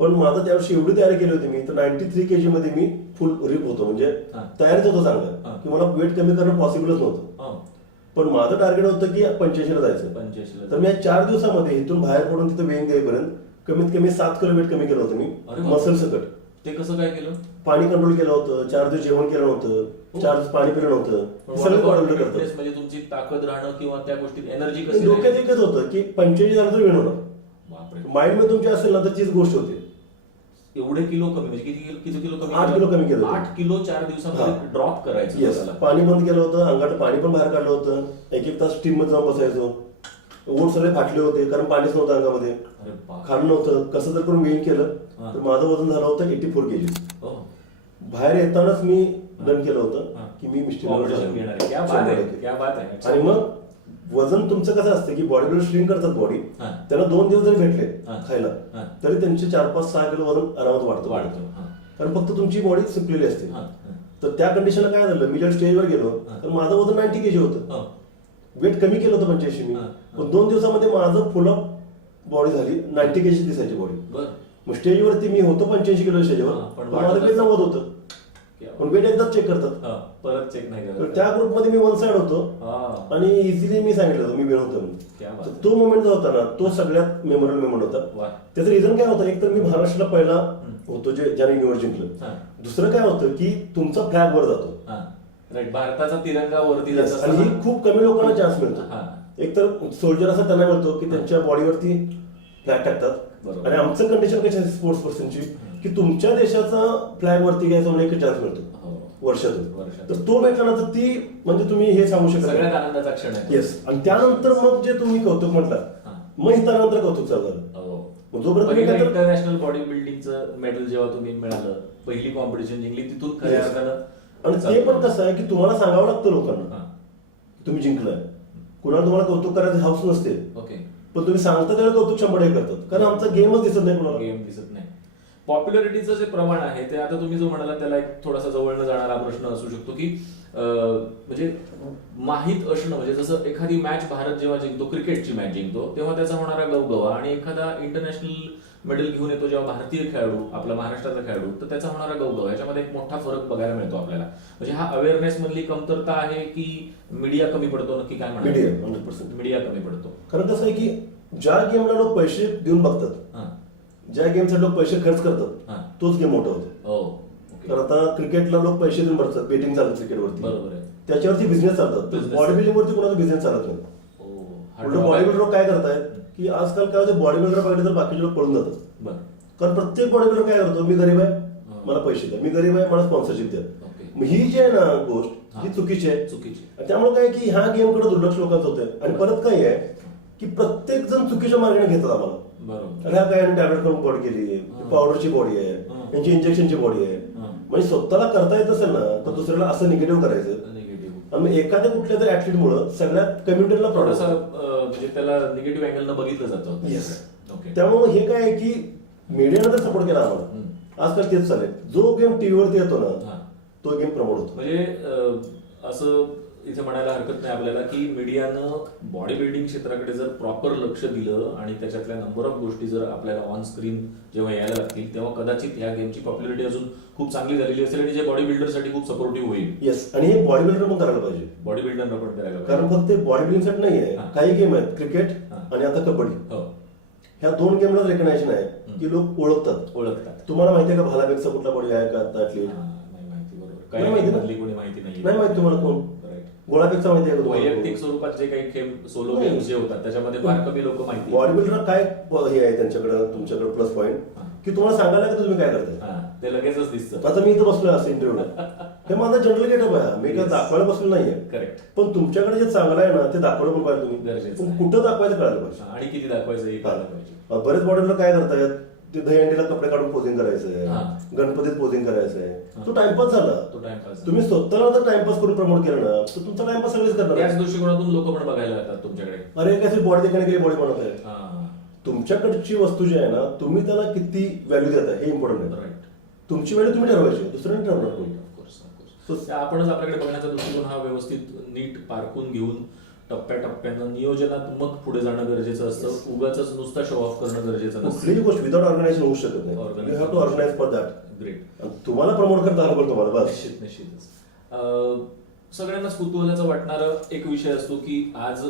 पण माझं त्या वर्षी एवढी तयारी केली होती मी तर 93 kg मध्ये मी फुल रिप होतो म्हणजे तयारीच होतो चांगलं की मला वेट कमी करणं पॉसिबलच नव्हतं. पण माझं टार्गेट होतं की 85ला जायचं. 85 तर मी 4 दिवसामध्ये इथून बाहेर पडून तिथं वेईंग देईपर्यंत कमीत कमी 7 किलो वेट कमी केलं होतं मी मसल सकट. ते कसं काय केलं? पाणी कंट्रोल केलं होतं, 4 दिवस जेवण केलं नव्हतं, 4 दिवस पाणी पिलं नव्हतं, सगळं बॉडीबिल्डर करतात. म्हणजे तुमची ताकद राहणं किंवा त्या गोष्टीत एनर्जी कशी डोक्यात एकच होतं की 85 झालं तर वेळ होणार. बापरे, माइंड मध्ये तुमची असेल ना तर तीच गोष्ट होते. एवढे किलो कमी म्हणजे किती किलो कमी? 8 किलो कमी केलं होतं. 8 किलो 4 दिवसामध्ये ड्रॉप करायचं येस, स्वतःला. पाणी बंद केलं होतं, अंगात पाणी पण बाहेर काढलं होतं, एक तास स्टीम मध्ये जाऊन बसायचो. ओठ सगळे फाटले होते कारण पाणीच नव्हतं अंगामध्ये, अरे बाप. खाणं नव्हतं. कसं तर करून वेईंग केलं तर माझं वजन झालं होतं 84 kg. हो. बाहेर येतानाच मी डन केलं होतं की मी Competition घेणार आहे. क्या बात आहे, क्या बात आहे. आणि मग वजन तुमचं कसं असतं की बॉडी बिल्डर स्ट्रिंग करतात बॉडी, हा. त्यांना 2 दिवस जरी भेटले हा. खायला हा. तरी त्यांचे 4-5-6 किलो वजन आरामात वाढतो. हा. कारण फक्त तुमची बॉडी सुकलेली असते. हा. तर त्या कंडिशनला काय झालं, मी जेव्हा स्टेजवर गेलो तर माझं वजन 90 kg होतं. हो. वेट कमी केलं होतं 85 मी. पण 2 दिवसामध्ये माझं फुल अप बॉडी झाली, 90 kg दिसायची बॉडी. बरं. मग स्टेजवरती मी होतो 85 किलो स्टेजवर, हा, पण पण माझं वेट 90 होतं. क्या पण वेट एकदाच चेक करतात. हा, परत चेक नाही तर करत. त्या ग्रुपमध्ये मी 1 साइड होतो हा. आणि इझिली मी सांगितलं होतं मी वेळ होतो म्हणून. क्या बात तर आहे. तो मोमेंट जो होता ना तो सगळ्यात मेमोरेबल मोमेंट होता. वा. त्याचं रिझन काय होतं, एक तर मी महाराष्ट्राला पहिला होतो ज्याने युनिव्हर्स जिंकलं. हा. दुसरं काय होतं की तुमचा फ्लॅग वर जातो हा. राईट, भारताचा तिरंगा वरती जात आणि असताना. ही खूप कमी लोकांना चान्स मिळतो. हा. एक तर सोल्जर असा त्यांना मिळतो की त्यांच्या बॉडीवरती फ्लॅग टाकतात. बरोबर. आणि आमचं कंडिशन कशी आहे स्पोर्ट्स पर्सनची की तुमच्या देशाचा फ्लॅग वरती घ्यायचा म्हणून एक चान्स मिळतो हो. वर्षातून. वर्षातून. तर तो भेटला ना तर ती म्हणजे तुम्ही हे सांगू शकता सगळ्यात आनंदाचा क्षण आहे. येस. आणि त्यानंतर मग जे तुम्ही कौतुक म्हटलं हा. मग त्यानंतर कौतुक चालू झालं. हो. मग जोपर्यंत पहिलं मी काय तर- इंटरनॅशनल बॉडी बिल्डिंगचं मेडल जेव्हा तुम्ही मिळालं, पहिली कॉम्पिटिशन जिंकली, तिथून खऱ्या Yes. अर्थानं आणि ते पण कसं आहे की तुम्हाला सांगावं लागतं लोकांना हा. तुम्ही जिंकलाय. कुणाला तुम्हाला कौतुक करायचं हाऊस नसते, ओके. पण तुम्ही सांगता त्याला कौतुक 100% करतात कारण आमचा गेमच दिसत नाही कुणाला. गेम दिसत नाही. पॉप्युलरिटीचं जे प्रमाण आहे ते आता तुम्ही जो म्हणाला त्याला एक थोडासा जवळनं जाणारा प्रश्न असू शकतो की म्हणजे माहीत असणं, म्हणजे जसं एखादी मॅच भारत जेव्हा जिंकतो, क्रिकेटची मॅच जिंकतो, तेव्हा त्याचा होणारा गवगवा आणि एखादा इंटरनॅशनल मेडल घेऊन येतो जेव्हा भारतीय खेळाडू, आपला महाराष्ट्राचा खेळाडू, तर त्याचा होणारा गवगवा, याच्यामध्ये एक मोठा फरक बघायला मिळतो आपल्याला. म्हणजे हा अवेअरनेस मधली कमतरता आहे की मीडिया कमी पडतो, नक्की काय म्हणा? मीडिया 100%. मीडिया कमी पडतो. कारण कसं आहे की ज्या गेमला लोक पैसे देऊन बघतात, हा. ज्या गेमसाठी लोक पैसे खर्च हा. करतात, तोच गेम मोठा होतो. हो. ओके. तर आता क्रिकेटला लोक पैसे देऊन भरतात, बेटिंग चालतं क्रिकेटवरती, बरोबर आहे. त्याच्यावरती बिझनेस चालतात. Business. बॉडी बिल्डिंग वरती कोणाचा बिझनेस चालत नाही. हो. उलट बॉडी बिल्डर काय करतायत की आजकाल काय होतं, बॉडी बिल्डर पाहिजे तर बाकीचे लोक पळून जातात. बरं. कारण प्रत्येक बॉडी बिल्डर काय करतो, मी गरीब आहे मला पैसे द्या, मी गरीब आहे मला स्पॉन्सरशिप द्या. ओके. मग ही जी आहे ना गोष्ट हा. ही चुकीची आहे. चुकीची. आणि त्यामुळे काय की ह्या गेमकडे दुर्लक्ष लोकांचं होतंय. आणि परत काय आहे की प्रत्येक जण चुकीच्या मार्गाने घेतात आम्हाला. बरोबर. अरे हा काय टॅबलेट करून बॉडी केली, पावडरची बॉडी आहे, यांची इंजेक्शनची बॉडी आहे. म्हणजे स्वतःला करता येत असेल ना तर दुसऱ्याला असं निगेटिव्ह करायचं. निगेटिव्ह. आणि मग एखाद्या कुठल्या तरी ऍथलीटमुळे सगळ्यात कम्युनिटीला प्रॉब्लेम थोडासा म्हणजे त्याला निगेटिव्ह अँगल न बघितलं जातं. येस. ओके. त्यामुळे हे काय आहे की मीडियानं तर सपोर्ट केला आम्हाला. आजकाल तेच चालेल, जो गेम टीव्हीवरती येतो ना हा. तो गेम प्रमोट होतो. म्हणजे असं इथे म्हणायला हरकत नाही आपल्याला की मीडियानं बॉडी बिल्डिंग क्षेत्राकडे जर प्रॉपर लक्ष दिलं आणि त्याच्यातल्या नंबर ऑफ गोष्टी जर आपल्याला ऑन स्क्रीन जेव्हा यायला लागतील तेव्हा कदाचित ह्या गेमची पॉप्युलरिटी अजून खूप चांगली झालेली असेल आणि जे बॉडी बिल्डरसाठी खूप सपोर्टिव्ह होईल. येस. आणि हे बॉडी बिल्डर पण करायला पाहिजे. बॉडी बिल्डरनं पण करायला कारण फक्त बॉडी बिल्डिंगसाठी नाही आहे, हा. काही गेम आहेत क्रिकेट हा. आणि आता कबड्डी, हो. ह्या 2 गेमला रेकग्नायझेशन आहे की लोक ओळखतात. ओळखतात. तुम्हाला माहिती आहे का भालापेक्षा कुठला बॉडी आहे का आता ऍथलीट? हा, नाही माहिती. बरोबर. नाही काही माहिती ना? मधली कोणी माहिती नाही. नाही माहिती तुम्हाला कोण? Right. गोळापेक्षा माहिती आहे का तुम्हाला? वैयक्तिक स्वरूपात जे काही खेळ सोलो नाही. गेम्स जे होतात त्याच्यामध्ये फार कमी लोक माहिती. बॉडी बिल्डर काय हे आहे त्यांच्याकडे, तुमच्याकडे प्लस पॉईंट हा. की तुम्हाला सांगायला का तुम्ही काय करताय. हा, ते लगेचच दिसतं. आता मी इथं बसलोय असं इंटरव्ह्यूला, हे माझा जनरल गेटअप आहे, मी काय Yes. दाखवायला बसलो नाहीये. करेक्ट. पण तुमच्याकडे जे चांगलं आहे ना ते दाखवलं पण पाहिजे तुम्ही. गरजेचं पण आहे. कुठं दाखवायचं कळायला पाहिजे. आणि किती दाखवायचं हे कळलं पाहिजे. बरेच बॉडीला काय करतायत, ते दहीहंडीला कपडे काढून पोजिंग करायचंय, हा. गणपतीत पोजिंग करायचंय, तो टाइमपास झाला. तो टाइमपास. तुम्ही स्वतःला जर टाइमपास करून प्रमोट केलं ना तर तुमचा टाइमपास सगळेच त्याच करणार. दृष्टिकोनातून लोक पण बघायला येतात तुमच्याकडे. अरे काय बॉडी देखणे गेली बॉडी बनवत आहे. हा. तुमच्याकडची वस्तू जी आहे ना तुम्ही त्याला किती व्हॅल्यू देताय हे इम्पॉर्टंट आहे. राईट. तुमची व्हॅल्यू तुम्ही ठरवायची, दुसऱ्याने ठरवणार कोणी. ऑफकोर्स. आपणच आपल्याकडे बघण्याचा दृष्टिकोन हा व्यवस्थित नीट पारखून घेऊन टप्प्याटप्प्यानं नियोजनात्मक पुढे जाणं गरजेचं असतं. उगाच नुसतं शो ऑफ करणं गरजेचं नसतं. कुठलीही गोष्ट विदाउट ऑर्गनायझेशन होऊ शकत नाही. You have to organise for that. Great. तुम्हाला प्रमोट करता आलं पाहिजे तुम्हाला बस. निश्चितच. सगळ्यांनाच कुतूहलाचं वाटणारा एक विषय असतो की आज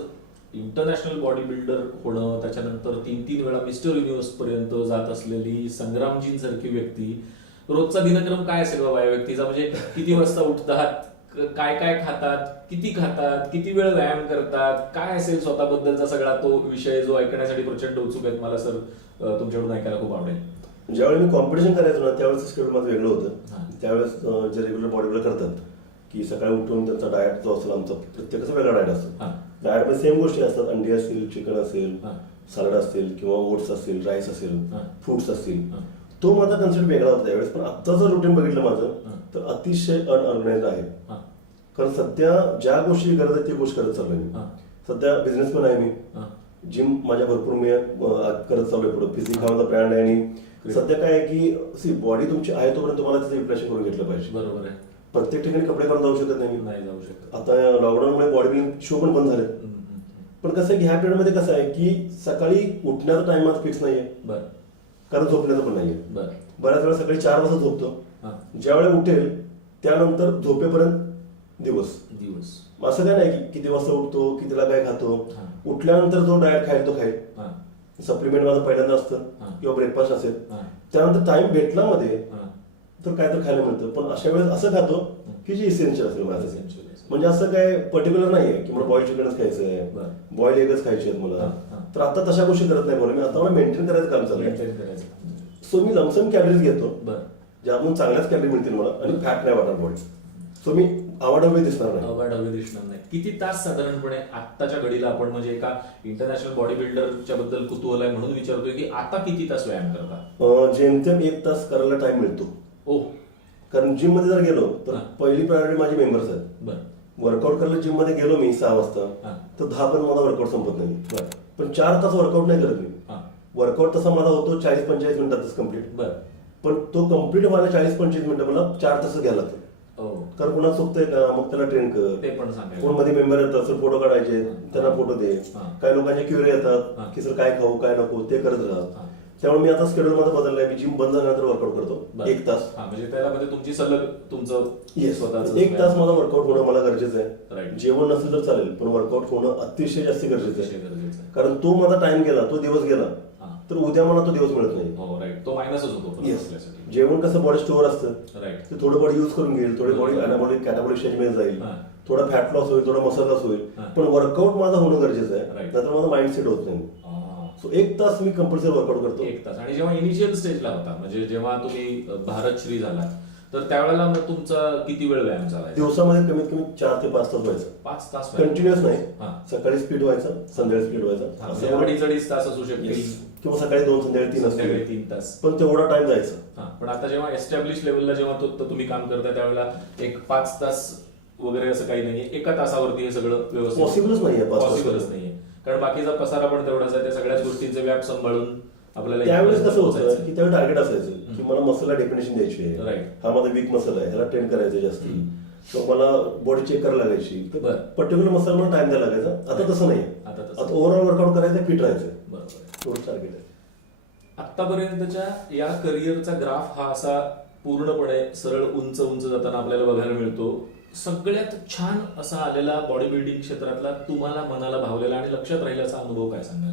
इंटरनॅशनल बॉडी बिल्डर होणं, त्याच्यानंतर 3-3 वेळा मिस्टर युनिव्हर्स पर्यंत जात असलेली संग्रामजींसारखी व्यक्ती, रोजचा दिनक्रम काय असेल बाबा या व्यक्तीचा? म्हणजे किती वाजता उठतात, काय काय खातात, किती वेळ व्यायाम करतात, काय असेल स्वतःबद्दलचा सगळा तो विषय जो ऐकण्यासाठी प्रचंड उत्सुक आहेत. मला सर तुमच्याकडून ऐकायला खूप आवडेल. ज्यावेळी मी कॉम्पिटिशन करायचो ना त्यावेळेस शेड्यूल माझं वेगळं हा. होतं. त्यावेळेस जे रेग्युलर बॉडी बिल्डर करतात की सकाळी उठून त्यांचा डाएट जो असेल आमचा प्रत्येकाचा वेगळा डाएट असतो. डाएट मध्ये सेम गोष्टी असतात. अंडी असतील, चिकन असेल, सॅलड असतील किंवा ओट्स असतील, राईस असेल, फ्रुट्स असतील. तो माझा कन्सेप्ट वेगळा होता त्यावेळेस. पण आत्ताचं रुटीन बघितलं माझं तर अतिशय अनऑर्गनाइज आहे. कारण सध्या ज्या गोष्टी गरज आहे ती गोष्ट करत चाललोय मी. सध्या बिझनेसमॅन आहे मी. जिम माझ्या भरपूर मी करत चाललोय पुढे. फिजिक हा माझा ब्रँड आहे. आणि सध्या काय आहे की बॉडी तुमची आहे तोपर्यंत तुम्हाला त्याचं इम्प्रेशन करून घेतलं पाहिजे. बरोबर आहे. प्रत्येक ठिकाणी कपडे घालून जाऊ शकत नाही. नाही जाऊ शकत. आता लॉकडाऊनमुळे बॉडी बिल्डिंग शो पण बंद झाले. पण कसं आहे की ह्या पिरियड मध्ये कसं आहे की सकाळी उठण्याचा टाइम आज फिक्स नाहीये. बरं. कारण झोपण्याचं पण नाहीये. बरं. बऱ्याच वेळा सकाळी 4 वाजता झोपतो. ज्यावेळेला उठेल त्यानंतर झोपेपर्यंत दिवस. असं काय नाही की किती वाजता उठतो, कितीला काय खातो. उठल्यानंतर जो डाएट खाईल तो खाईल. सप्लिमेंट माझं पहिल्यांदा असतं किंवा ब्रेकफास्ट असेल. त्यानंतर टाइम भेटला मध्ये तर काय तर खायला मिळतं. पण अशा वेळेस असं खातो की जे इसेन्शियल असेल माझं. म्हणजे असं काय पर्टिक्युलर नाहीये की मला बॉईल चिकनच खायचंय, बॉईल एगच खायचे आहेत मला. तर आता तशा गोष्टी करत नाही. मी आता मला मेंटेन करायचं काम चालू आहे. सो मी लमसम कॅलरीज घेतो ज्यातून चांगल्याच कॅलरी मिळतील मला आणि फॅट नाही वाटणार बॉडी. सो मी आवाडवे दिसणार नाही. किती तास साधारणपणे आत्ताच्या घडीला आपण म्हणजे एका इंटरनॅशनल बॉडी बिल्डरच्या बद्दल कुतूहल आहे म्हणून विचारतोय की आता किती तास व्यायाम करता? जेमतेम 1 तास करायला टाइम मिळतो. ओ. कारण जिम मध्ये जर गेलो तर पहिली प्रायोरिटी माझी मेंबर्स आहेत. वर्कआउट करायला जिम मध्ये गेलो मी 6 वाजता तर 10 पर्यंत माझा वर्कआउट संपत नाही. पण 4 तास वर्कआउट नाही करत मी. वर्कआउट तसा माझा होतो 40-45 मिनिटातच कम्प्लीट. पण तो कम्प्लीट व्हायला 40-25 मिनिटं मला 4 तास घ्यायला लागतो. कारण कुणा चुकतंय का मग त्याला ट्रेन कर. ते पण सांगा. कोण मध्ये मेंबर येतात सर फोटो काढायचे त्यांना फोटो दे. काही लोकांचे क्युरी येतात की सर काय खाऊ काय नको ते करत राहा. त्यामुळे मी आता शेड्यूल माझा बदललाय. मी जिम बंद झाल्यानंतर वर्कआउट करतो 1 तास. म्हणजे त्यामध्ये तुमची सलग तुमचं स्वतःच 1 तास माझा वर्कआउट होणं मला गरजेचं आहे. जेवण नसेल तर चालेल पण वर्कआउट होणं अतिशय जास्त गरजेचं आहे. कारण तो माझा टाइम गेला, तो दिवस गेला तर उद्या मला तो दिवस मिळत नाही. तो मायनसच होतो. जेवण कसं बॉडी स्टोअर असतं. राईट. ते थोडं बॉडी युज करून घेईल, थोडी बॉडी अॅनाबॉलिक कॅटाबॉलिक स्टेज मध्ये जाईल, थोडा फॅट लॉस होईल, थोडा मसल लॉस होईल. पण वर्कआउट माझं होणं गरजेचं आहे. नाहीतर माझा माइंडसेट होत नाही. सो 1 तास मी कंपल्सरी वर्कआउट करतो. 1 तास. आणि जेव्हा इनिशियल स्टेजला होता म्हणजे जेव्हा तुम्ही भारतश्री झाला तर त्यावेळेला मग तुमचा किती वेळ व्यायाम चालायचा? दिवसामध्ये कमीत कमी 4 ते 5 तास व्हायचं. 5 तास कंटिन्युअस नाही. सकाळी स्पीड व्हायचं, संध्याकाळी स्पीड व्हायचं. अडीच तास असू शकते किंवा सकाळी 2 संध्याकाळी 3 तास. पण तेवढा टाइम जायचा. पण आता जेव्हा एस्टॅब्लिश लेवलला जेव्हा तुम्ही काम करता त्यावेळेला एक 5 तास वगैरे असं काही नाहीये. 1 तासावरती हे सगळं व्यवस्थित पॉसिबलच नाहीये. कारण बाकीचा पसारा पण तेवढाच आहे. त्या सगळ्याच गोष्टींचे व्याप सांभाळून आपल्याला त्यावेळेस कसं होतं की त्यावेळी टार्गेट असायचं की मला मसलला डेफिनेशन द्यायची आहे. हा माझा वीक मसल आहे, ह्याला ट्रेन करायचं जास्ती. तर मला बॉडी चेक करायला लागायची. पर्टिक्युलर मसल मला टाइम द्यायला लागायचा. आता तसं नाही. आता ओव्हरऑल वर्कआउट करायचं, फिट राहायचं. बरोबर. टार्गेट आहे. आतापर्यंतच्या या करिअरचा ग्राफ हा असा पूर्णपणे सरळ उंच जाताना आपल्याला बघायला मिळतो. सगळ्यात छान असा आलेला बॉडी बिल्डिंग क्षेत्रातला तुम्हाला मनाला भावलेला आणि लक्षात राहिल्याचा अनुभव काय सांगाल?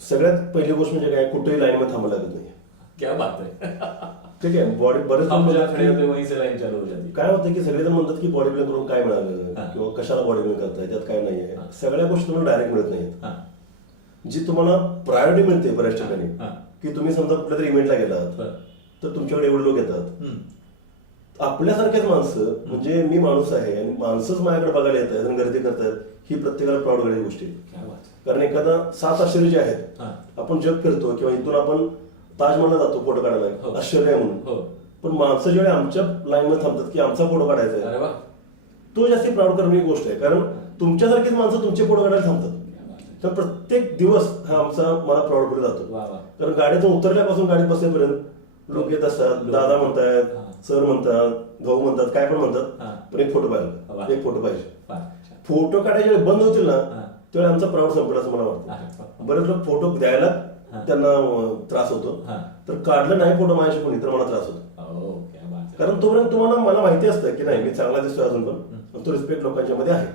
सगळ्यात पहिली गोष्ट म्हणजे काय, कुठेही लाईनमध्ये थांबायला लागत नाही. क्या बात आहे. ठीक आहे. बॉडी बरेच काय होतं की सगळेजण म्हणतात की बॉडी बिल्डिंग करून काय मिळालं किंवा कशाला बॉडी बिल्डिंग करताय, त्यात काय नाही आहे. सगळ्या गोष्टी तुम्हाला डायरेक्ट मिळत नाहीत. जी तुम्हाला प्रायोरिटी मिळते बऱ्याच ठिकाणी की तुम्ही समजा कुठल्या तरी इव्हेंटला गेलात तर तुमच्याकडे एवढे लोक येतात. आपल्यासारखेच माणसं म्हणजे मी माणूस आहे आणि माणसंच माझ्याकडे बघायला येत आहेत आणि गर्दी करतायत ही प्रत्येकाला प्राऊड करायची गोष्टी. कारण एखादा 7 आश्चर्य जे आहेत, आपण जग फिरतो किंवा इथून आपण ताजमहलला जातो फोटो काढायला, आश्चर्य आहे म्हणून. पण माणसं जेव्हा आमच्या लाईन मध्ये थांबतात की आमचा फोटो काढायचा आहे, तो जास्त प्राऊड करणारी गोष्ट आहे. कारण तुमच्यासारखीच माणसं तुमचे फोटो काढायला थांबतात. तर प्रत्येक दिवस हा आमचा मला प्राऊड कडे जातो. कारण गाडीतून उतरल्यापासून गाडीत बसेपर्यंत लोक येत असतात, दादा म्हणतात, सर म्हणतात, भाऊ म्हणतात, काय पण म्हणतात, पण एक फोटो पाहिजे, एक फोटो पाहिजे. फोटो काढायचे वेळी बंद होतील ना हा. त्यावेळी आमचा प्राऊड संपला असं मला वाटतं. बरेच लोक फोटो द्यायला त्यांना त्रास होतो, हा. तर काढलं नाही फोटो माझ्याशी कोणी तर मला त्रास होतो. ओ, क्या बात आहे. कारण तोपर्यंत तुम्हाला मला माहिती असतं की नाही मी चांगला दिसतोय अजून पण तो रिस्पेक्ट लोकांच्या मध्ये आहे.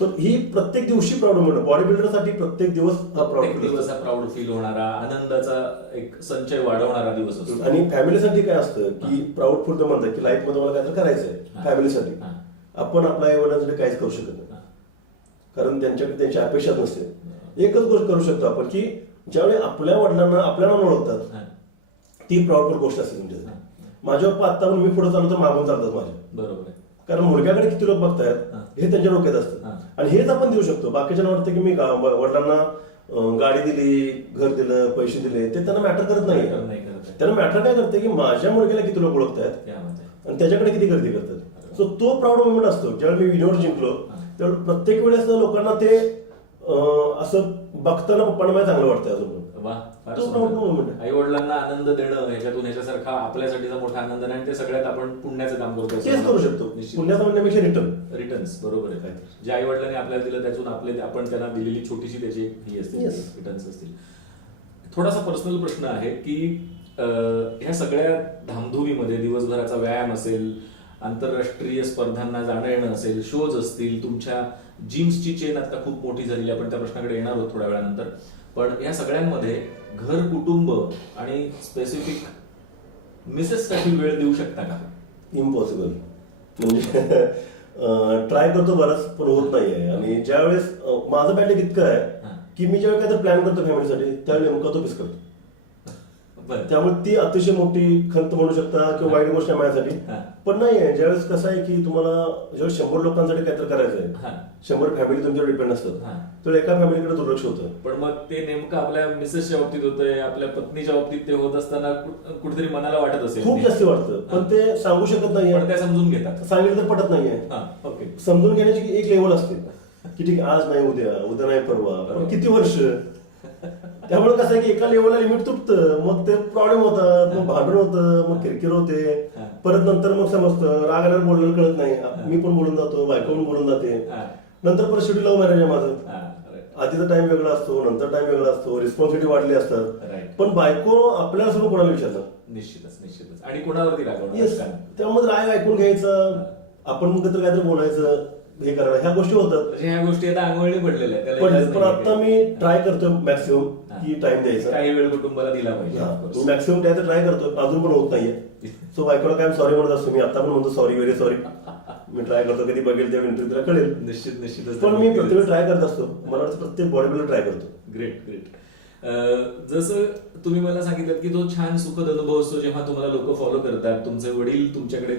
तर ही प्रत्येक दिवशी प्राऊड मोमेंट बॉडी बिल्डर साठी प्रत्येक दिवस हा प्रत्येक प्राऊड दिवस हा प्राऊड फील होणारा, आनंदाचा एक संचय वाढवणारा दिवस असतो. आणि फॅमिलीसाठी काय असतं की प्राऊड फुल म्हणतात की लाईफ मध्ये मला काहीतरी करायचंय हा. फॅमिलीसाठी. हा. आपण आपल्या आई वडिलांसाठी काहीच करू शकत नाही, कारण त्यांच्याकडे त्यांची अपेक्षा नसते. एकच गोष्ट करू शकतो आपण की ज्यावेळी आपल्या वडिलांना आपल्याला ओळखतात हा. ती प्राऊडफुल गोष्ट असते तुमच्यासाठी. माझे पप्पा आता पण मी पुढे चालू तर मागून चालतात माझ्या, बरोबर आहे. कारण मुलग्याकडे किती लोक बघतायत हा. हे त्यांच्या डोक्यात हा. असतं. आणि हेच आपण देऊ शकतो. बाकीच्यांना वाटतं की मी वडिलांना गाडी दिली, घर दिलं, पैसे दिले, ते त्यांना मॅटर करत नाही. Matter नाही करत आहे. त्यांना मॅटर काय करते की माझ्या मुलग्याला किती लोक ओळखतायत क्या बात आहे. आणि त्याच्याकडे किती गर्दी करतात. सो तो प्राऊड मोमेंट असतो. ज्यावेळी मी विनोद जिंकलो त्यावेळी प्रत्येक वेळेस लोकांना ते असं बघताना पप्पांना मला चांगलं वाटतं अजून. वा, फार तो प्राऊड मोमेंट सुंदर. आहे. आई वडिलांना आनंद देणं ह्याच्यातून ह्याच्यासारखा आपल्यासाठीचा मोठा आनंद नाही, आणि ते सगळ्यात आपण पुण्याचं काम करतो. तेच करू शकतो. पुण्याचा म्हणण्यापेक्षा रिटर्न रिटर्न्स, बरोबर आहे. जे आई वडिलांनी आपल्याला दिलं त्यातून आपण त्यांना दिलेली छोटीशी त्याची ही असते, Yes. रिटर्न्स असतील. थोडासा पर्सनल प्रश्न आहे की ह्या सगळ्या धामधुमीमध्ये दिवसभराचा व्यायाम असेल, आंतरराष्ट्रीय स्पर्धांना जाणं येणं असेल, शोज असतील, तुमच्या जिम्सची चेन आता खूप मोठी झालेली, आपण त्या प्रश्नाकडे येणार आहोत थोड्या वेळानंतर. पण या सगळ्यांमध्ये घर, कुटुंब आणि स्पेसिफिक मिसेससाठी वेळ देऊ शकता का? इम्पॉसिबल. म्हणजे ट्राय करतो बराच पण होत नाहीये. आणि ज्यावेळेस माझं बॅटिंग इतकं आहे की मी ज्यावेळी काहीतरी प्लॅन करतो फॅमिलीसाठी त्यावेळी नेमका तो मिस करतो. बरं. त्यामुळे ती अतिशय मोठी खंत म्हणू शकता किंवा वाईट गोष्ट आहे माझ्यासाठी. हा. पण नाहीये. ज्यावेळेस कसं आहे की तुम्हाला ज्यावेळेस 100 लोकांसाठी काहीतरी करायचं हा. आहे, 100 फॅमिली तुमच्यावर डिपेंड असतात, हा. तर एका फॅमिलीकडे दुर्लक्ष होतं. पण मग ते नेमकं आपल्या मिसेसच्या बाबतीत होतंय, आपल्या पत्नीच्या बाबतीत ते होत असताना कुठेतरी मनाला वाटत असेल. खूप जास्त वाटतं पण ते सांगू शकत नाहीये. पण त्या समजून घेतात. सांगितलं तर पटत नाहीये. हा, ओके. समजून घेण्याची एक लेवल असते की ठीक आहे, आज नाही उद्या नाही परवा, पण किती वर्ष. त्यामुळे कसं आहे की एका लेवलला लिमिट तुटतं, मग ते प्रॉब्लेम होतात, मग भांडण होतं, मग किरकिर होते. परत नंतर मग समजतं राग आल्यावर बोलणं कळत नाही. मी पण बोलून जातो, बायको पण बोलून जाते. नंतर परत शेवटी लव्ह मॅरेज आहे माझं. आधीचा टाइम वेगळा असतो, नंतर टाइम वेगळा असतो, रिस्पॉन्सिबिलिटी वाढली असतात. Right. पण बायको आपल्याला समोर कोणाला विचारतात. निश्चितच. आणि कोणावरती येस, रागवणार? त्यामुळे राग ऐकून घ्यायचं, आपण मग काहीतरी बोलायचं, हे करायला, ह्या गोष्टी होतात. म्हणजे ह्या गोष्टी आता अंगवळणी पडलेल्या आहेत. पण त्याला इलाज पण नाहीये आता काही. मी ट्राय करतोय मॅक्सिमम की टाइम द्यायचा. काही वेळ कुटुंबाला दिला पाहिजे. of course. मॅक्सिमम द्यायचा ट्राय करतोय, अजून पण होत नाहीये. सो बायकोला काय सॉरी म्हणत असतो मी, आता पण म्हणतो सॉरी, व्हेरी सॉरी. मी ट्राय करतो, कधी बघेल त्या इंटरव्ह्यू तुला कळेल. निश्चितच. पण मी प्रत्येक ट्राय करत असतो. मला वाटतं प्रत्येक बॉडी बिल्डर ट्राय करतो. ग्रेट. जसं तुम्ही मला सांगितलं की तो छान सुखद अनुभव असतो जेव्हा तुम्हाला लोक फॉलो करतात. तुमचे वडील तुमच्याकडे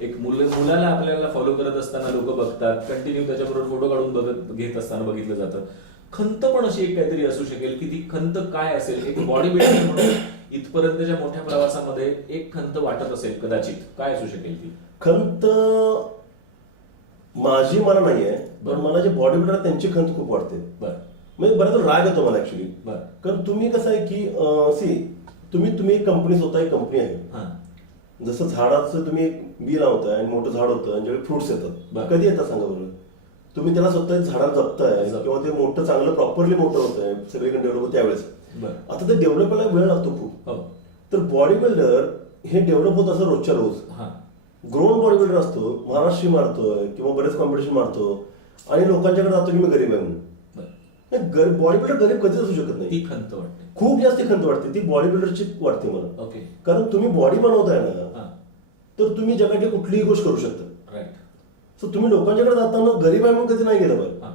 एक मुलाला आपल्याला फॉलो करत असताना लोक बघतात, कंटिन्यू त्याच्याबरोबर फोटो काढून घेत असताना बघितलं जातं. खंत पण अशी एक काहीतरी असू शकेल की ती खंत काय असेल? एक बॉडी बिल्डर म्हणून इथपर्यंतच्या मोठ्या प्रवासामध्ये एक खंत वाटत असेल कदाचित, काय असू शकेल ती? खंत माझी मला नाहीये, पण मला जे बॉडी बिल्डर त्यांची खंत खूप वाटते. बरं. म्हणजे बऱ्याच राग येतो मला ऍक्च्युली. बरं. कारण तुम्ही कसं आहे की तुम्ही एक कंपनी, स्वतः एक कंपनी आहे. हा. जसं झाडाचं तुम्ही एक बी लावताय आणि मोठं झाड होतं आणि ज्यावेळी फ्रुट्स येतात, बरं. कधी येतात सांगा बरोबर? तुम्ही त्याला स्वतः झाडाला जपताय किंवा ते मोठं चांगलं प्रॉपरली मोठं होतंय, सगळीकडे डेव्हलप होतं त्यावेळेस. बरं. आता ते डेव्हलप व्हायला वेळ लागतो खूप. हो. तर बॉडी बिल्डर हे डेव्हलप होत असं रोजच्या रोज. हा. ग्रोन बॉडी बिल्डर असतो, महाराष्ट्री मारतोय किंवा बरेच कॉम्पिटिशन मारतो आणि लोकांच्याकडे जातो की मी गरीब आहे म्हणून. बॉडी बिल्डर गरीब कधीच असू शकत नाही. ती खंत वाटते. खूप जास्त खंत वाटते, ती बॉडी बिल्डरची वाटते मला. ओके. कारण तुम्ही बॉडी बनवताय ना, हा. तर तुम्ही जगाची कुठलीही गोष्ट करू शकता. राईट. सो तुम्ही लोकांच्याकडे जाताना गरीब आहे म्हणून कधी नाही गेलं पाहिजे. हा.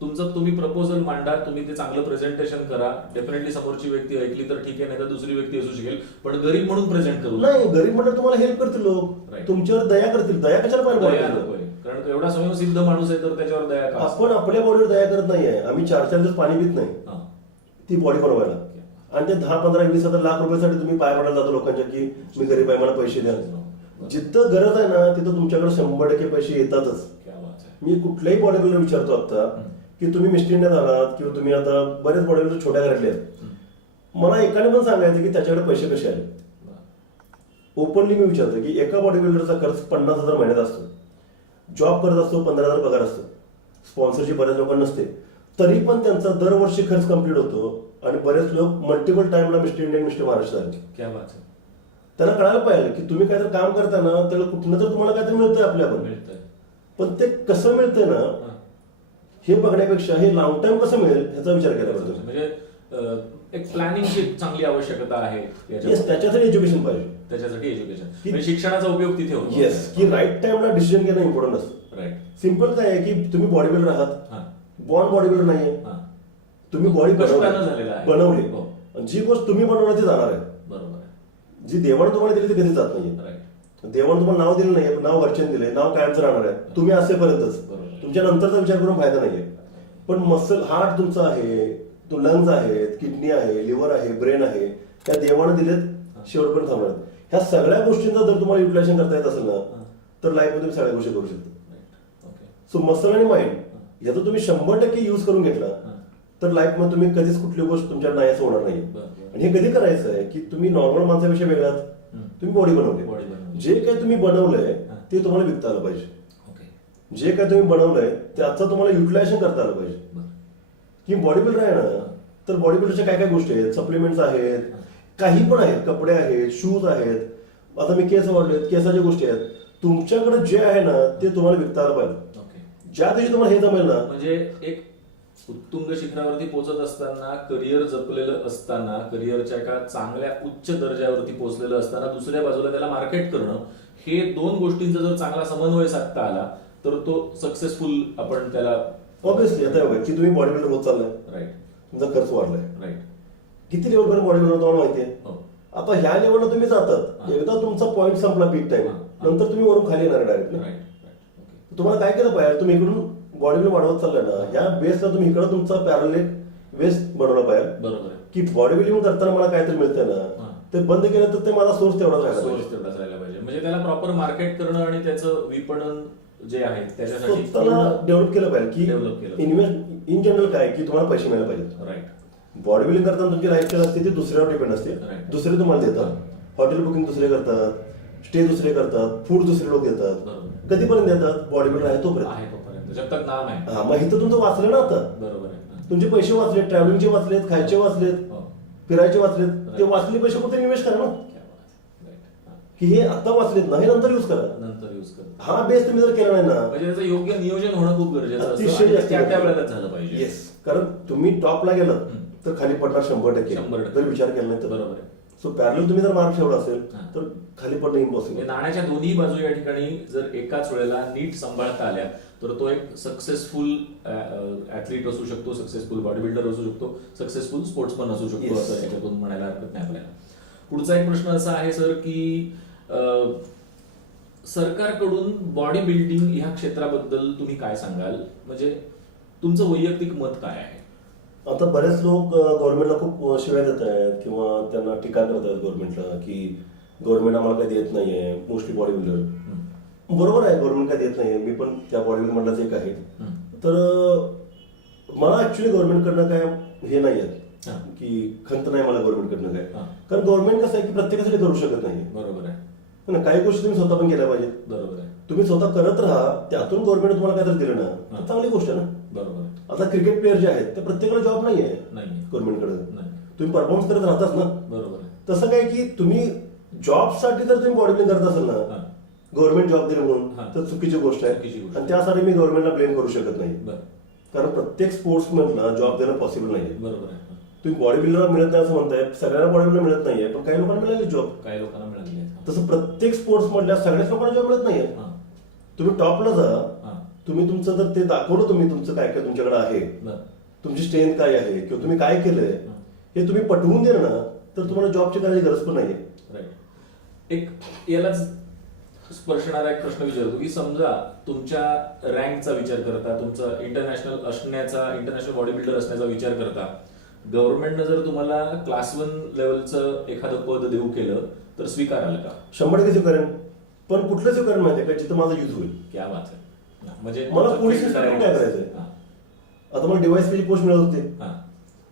तुमचं तुम्ही प्रपोजल मांडा, तुम्ही ते चांगलं प्रेझेंटेशन करा. डेफिनेटली समोरची व्यक्ती ऐकली तर ठीक आहे, नाही तर दुसरी व्यक्ती असू शकेल, पण गरीब म्हणून प्रेझेंट करू नका. नाही, गरीब म्हणजे तुम्हाला हेल्प करतील लोक, Right. तुमच्यावर दया करतील. दया कशाला दया पाहिजे? नकोय. कारण तो एवढा स्वयंसिद्ध माणूस आहे तर त्याच्यावर दया का? आपण आपल्या बॉडीवर दया करत नाहीये. आम्ही 4-4 दिवस पाणी पित नाही हा. ती बॉडी बनवायला. आणि ते 10, 15, 20 लाख रुपयासाठी तुम्ही पाय पडायला जातो लोकांच्या की मी गरीब आहे, मला पैसे द्या. जिथं गरज आहे ना तिथं तुमच्याकडे 100% पैसे येतातच. क्या बात आहे. मी कुठल्याही बॉडी बिल्डर विचारतो आता की तुम्ही मिस्टर इंडियात आलात किंवा तुम्ही आता बरेच बॉडी बिल्डर छोट्या घरातले आहेत, मला एकाने पण सांगायचं की त्याच्याकडे पैसे कसे आले. ओपनली मी विचारतो की एका बॉडी बिल्डरचा खर्च 50,000 महिन्यात असतो, जॉब करत असतो, 15,000 पगार असतो. स्पॉन्सरची बऱ्याच लोकांना नसते, तरी पण त्यांचा दरवर्षी खर्च कम्प्लीट होतो आणि बरेच लोक मल्टिपल टाइमला मिस्टर इंडियन मिस्टर महाराष्ट्र झाले. क्या बात आहे. त्यांना कळायला पाहिजे की तुम्ही काहीतरी काम करताना त्याला कुठनं तर तुम्हाला काहीतरी मिळतंय आपल्याकडून, मिळतंय. पण ते कसं मिळतंय ना हा. हे बघण्यापेक्षा हे लॉंग टाइम कसं मिळेल ह्याचा विचार केला पाहिजे. म्हणजे एक प्लॅनिंगची चांगली आवश्यकता आहे येस, त्याच्यासाठी एज्युकेशन पाहिजे. त्याच्यासाठी एज्युकेशन म्हणजे शिक्षणाचा उपयोग तिथे होतो. येस, की राईट टाइमला डिसिजन घेणं इम्पॉर्टंट असतं. राईट. सिम्पल काय आहे की तुम्ही बॉडी बिल्डर आहात, हा. बॉर्न बॉडी बिल्डर नाहीये, हा. तुम्ही बॉडी कष्टानं झालेलं आहे. बनवली. हो. आणि जी गोष्ट तुम्ही बनवणार ती जाणार आहे. बरोबर आहे. जी देवाने तुम्हाला दिली ती कधी जात नाहीये. राईट. देवाने तुम्हाला नाव दिलं नाही, नाव घरच्यांनी दिले, नाव कायमचं राहणार आहे तुम्ही असेपर्यंतच. बरोबर. तुमच्या नंतरचा विचार करून फायदा नाहीये. पण मसल हार्ट तुमचा आहे, तो लंग्स आहेत, किडनी आहे, लिव्हर आहे, ब्रेन आहे, त्या देवाने दिलेत शेवटपर्यंत थांबणार. ह्या सगळ्या गोष्टींचा जर तुम्हाला युटिलायझेशन करता येत असेल ना तर लाईफमध्ये तुम्ही सगळ्या गोष्टी करू शकता. ओके. सो मसल आणि माइंड याचा तुम्ही 100% यूज करून घेतला तर लाईफमध्ये तुम्ही कधीच कुठली गोष्ट तुमच्या नाही असं होणार नाही. आणि हे कधी करायचं आहे की तुम्ही नॉर्मल माणसापेक्षा वेगळात तुम्ही बॉडी बनवली. जे काही तुम्ही बनवलंय ते तुम्हाला विकता आलं पाहिजे. जे काही तुम्ही बनवलंय त्याचं तुम्हाला युटिलायझेशन करता आलं पाहिजे. की बॉडी बिल्डर आहे ना तर बॉडी बिल्डरच्या काय काय गोष्टी आहेत, सप्लिमेंट्स आहेत, काही पण आहेत, कपडे आहेत, शूज आहेत. आता मी केस वाढलेत, केसाच्या गोष्टी आहेत. तुमच्याकडे जे आहे ना ते तुम्हाला विकता आलं पाहिजे. ज्या दिवशी तुम्हाला हे जमेल ना, म्हणजे एक उत्तुंग शिखरावरती पोहोचत असताना, करिअर जपलेलं असताना, करिअरच्या एका चांगल्या उच्च दर्जावरती पोहोचलेलं असताना दुसऱ्या बाजूला त्याला मार्केट करणं, हे दोन गोष्टींचा जर चांगला समन्वय साधता आला तर तो सक्सेसफुल आपण त्याला. ऑब्व्हियसली आता बघा की तुम्ही बॉडी बिल्डर होत चाललाय, राईट. तुमचा खर्च वाढलाय, राईट. किती लेवलपर्यंत बॉडी बिल्डर तुम्हाला माहिती आहे. हो. आता ह्या लेवलला तुम्ही जातात, एकदा तुमचा पॉईंट संपला पीक टाइम, नंतर तुम्ही वरून खाली येणार डायरेक्ट. राईट. तुम्हाला काय केलं पाहिजे, तुम्ही इकडून बॉडी बिल्डिंग वाढवत चाललाय ना, ह्या बेसला तुम्ही इकडं तुमचा पॅरलेल वेस्ट बनवला पाहिजे. बरोबर आहे. की बॉडी बिल्डिंग करताना मला काहीतरी मिळतंय ना ते बंद केलं तर ते माझा सोर्स तेवढाच राहिला पाहिजे. सोर्स तेवढाच राहिला पाहिजे. म्हणजे त्याला प्रॉपर मार्केट करणं आणि त्याचं विपणन जे आहे त्याच्यासाठी स्वतःला डेव्हलप केलं पाहिजे. डेव्हलप केलं. की इन्व्हेस्ट इन जनरल काय की तुम्हाला पैसे मिळायला पाहिजे. राईट. बॉडी बिल्डिंग करताना तुमची लाईफस्टाईल असते ती दुसऱ्यावर डिपेंड असते. Right. दुसरे तुम्हाला देतात, हॉटेल बुकिंग दुसरे करतात, स्टे दुसरे करतात, फूड दुसरे लोक देतात. बरोबर. कधीपर्यंत देतात, बॉडी बिल्डर आहे तोपर्यंत. आहे तोपर्यंत जब तक नाम आहे. हा, मग इथं तुमचं वाचलं ना आता. बरोबर आहे. तुमचे पैसे वाचलेत, ट्रॅव्हलिंगचे वाचलेत, खायचे वाचलेत, हो. फिरायचे वाचलेत. ते Right. वाचलेले पैसे कुठे इन्व्हेस्ट करा ना, क्या बात आहे. Right. हा. की हे आता वाचलेत ना हे नंतर युज करा. नंतर युज करतो. हा बेस तुम्ही जर केला नाही ना, म्हणजे त्याचं योग्य नियोजन होणं खूप गरजेचं असतं अतिशय आणि जास्त त्या वेळेलाच झालं पाहिजे. येस, कारण तुम्ही टॉपला गेलात तर खाली पडणार 100%. 100%. जर विचार केला नाही तर. बरोबर आहे. सो पॅरल तुम्ही जर मार्क ठेवला असेल हा. तर खाली पडणं इम्पॉसिबल. म्हणजे नाण्याच्या दोन्ही बाजू या ठिकाणी जर एकाच वेळेला नीट सांभाळता आल्या तर तो एक सक्सेसफुल ऍथलीट असू शकतो, सक्सेसफुल बॉडी बिल्डर असू शकतो, सक्सेसफुल स्पोर्ट्समन असू शकतो. Yes. असं याच्यातून म्हणायला हरकत नाही आपल्याला. पुढचा एक प्रश्न असा आहे सर की सरकारकडून बॉडी बिल्डिंग ह्या क्षेत्राबद्दल तुम्ही काय सांगाल, म्हणजे तुमचं वैयक्तिक मत काय आहे? आता बरेच लोक गव्हर्नमेंटला खूप शिवाय देत आहेत किंवा त्यांना टीका करतात गव्हर्नमेंटला की गव्हर्नमेंट आम्हाला काही देत नाहीये, मोस्टली बॉडी बिल्डर. बरोबर आहे, गव्हर्नमेंट काय देत नाहीये, मी पण त्या बॉडी बिल्डर मधलाच एक आहे. तर मला ऍक्च्युली गव्हर्नमेंटकडनं काय हे नाही आहे की खंत नाही मला गव्हर्नमेंटकडनं काय. कारण गव्हर्नमेंट कसं आहे की प्रत्येकासाठी करू शकत नाही. बरोबर आहे. पण काही गोष्टी तुम्ही स्वतः पण केल्या पाहिजेत. बरोबर आहे. तुम्ही स्वतः करत राहा, त्यातून गव्हर्नमेंट तुम्हाला काहीतरी दिलं ना तर चांगली गोष्ट आहे ना. बरोबर आहे. आता क्रिकेट प्लेअर जे आहेत ते प्रत्येकाला जॉब नाहीये नाही. गव्हर्नमेंटकडे. नाही. तुम्ही परफॉर्मन्स करत राहताच ना. बरोबर आहे. तसं काय की तुम्ही जॉबसाठी जर तुम्ही बॉडी बिल्डिंग करत असाल ना, गव्हर्नमेंट जॉब दिले म्हणून हा. तर चुकीची गोष्ट चुकीची आहे. गोष्ट. आणि त्यासाठी मी गव्हर्नमेंटला ब्लेम करू शकत नाही. बरं. कारण प्रत्येक स्पोर्ट्समॅनला जॉब देणं पॉसिबल नाहीये. बरोबर आहे. तुम्ही बॉडी बिल्डरला मिळत नाही असं म्हणताय, सगळ्यांना बॉडी बिल्डर मिळत नाहीये, पण काही लोकांना मिळाली जॉब. काही लोकांना मिळाली आहे. तसं प्रत्येक स्पोर्ट्स मधल्या सगळ्याच लोकांना जॉब मिळत नाहीये. हा. तुम्ही टॉपला जा, हा. तुम्ही तुमचं जर ते दाखवलं, तुम्ही तुमचं काय काय तुमच्याकडे आहे, बरं. तुमची स्ट्रेंथ काय आहे किंवा तुम्ही काय केलंय हे तुम्ही पटवून दिलं ना तर तुम्हाला जॉबची करायची गरज पण नाहीये. राईट. एक यालाच स्पर्शणारा एक प्रश्न विचारतो की समजा तुमच्या रँकचा विचार करता, तुमचा इंटरनॅशनल असण्याचा, इंटरनॅशनल बॉडी बिल्डर असण्याचा विचार करता गव्हर्नमेंटनं जर तुम्हाला क्लास 1 लेवलचं एखादं पद देऊ केलं तर स्वीकाराल का? 100% स्वीकारेन. पण कुठलं स्वीकारेन माहितीये का, जिथं माझा यूज होईल. क्या बात आहे. म्हणजे मला पोलीस काय करायचंय. आता मला डीवायएसपी ची पोस्ट मिळत होती,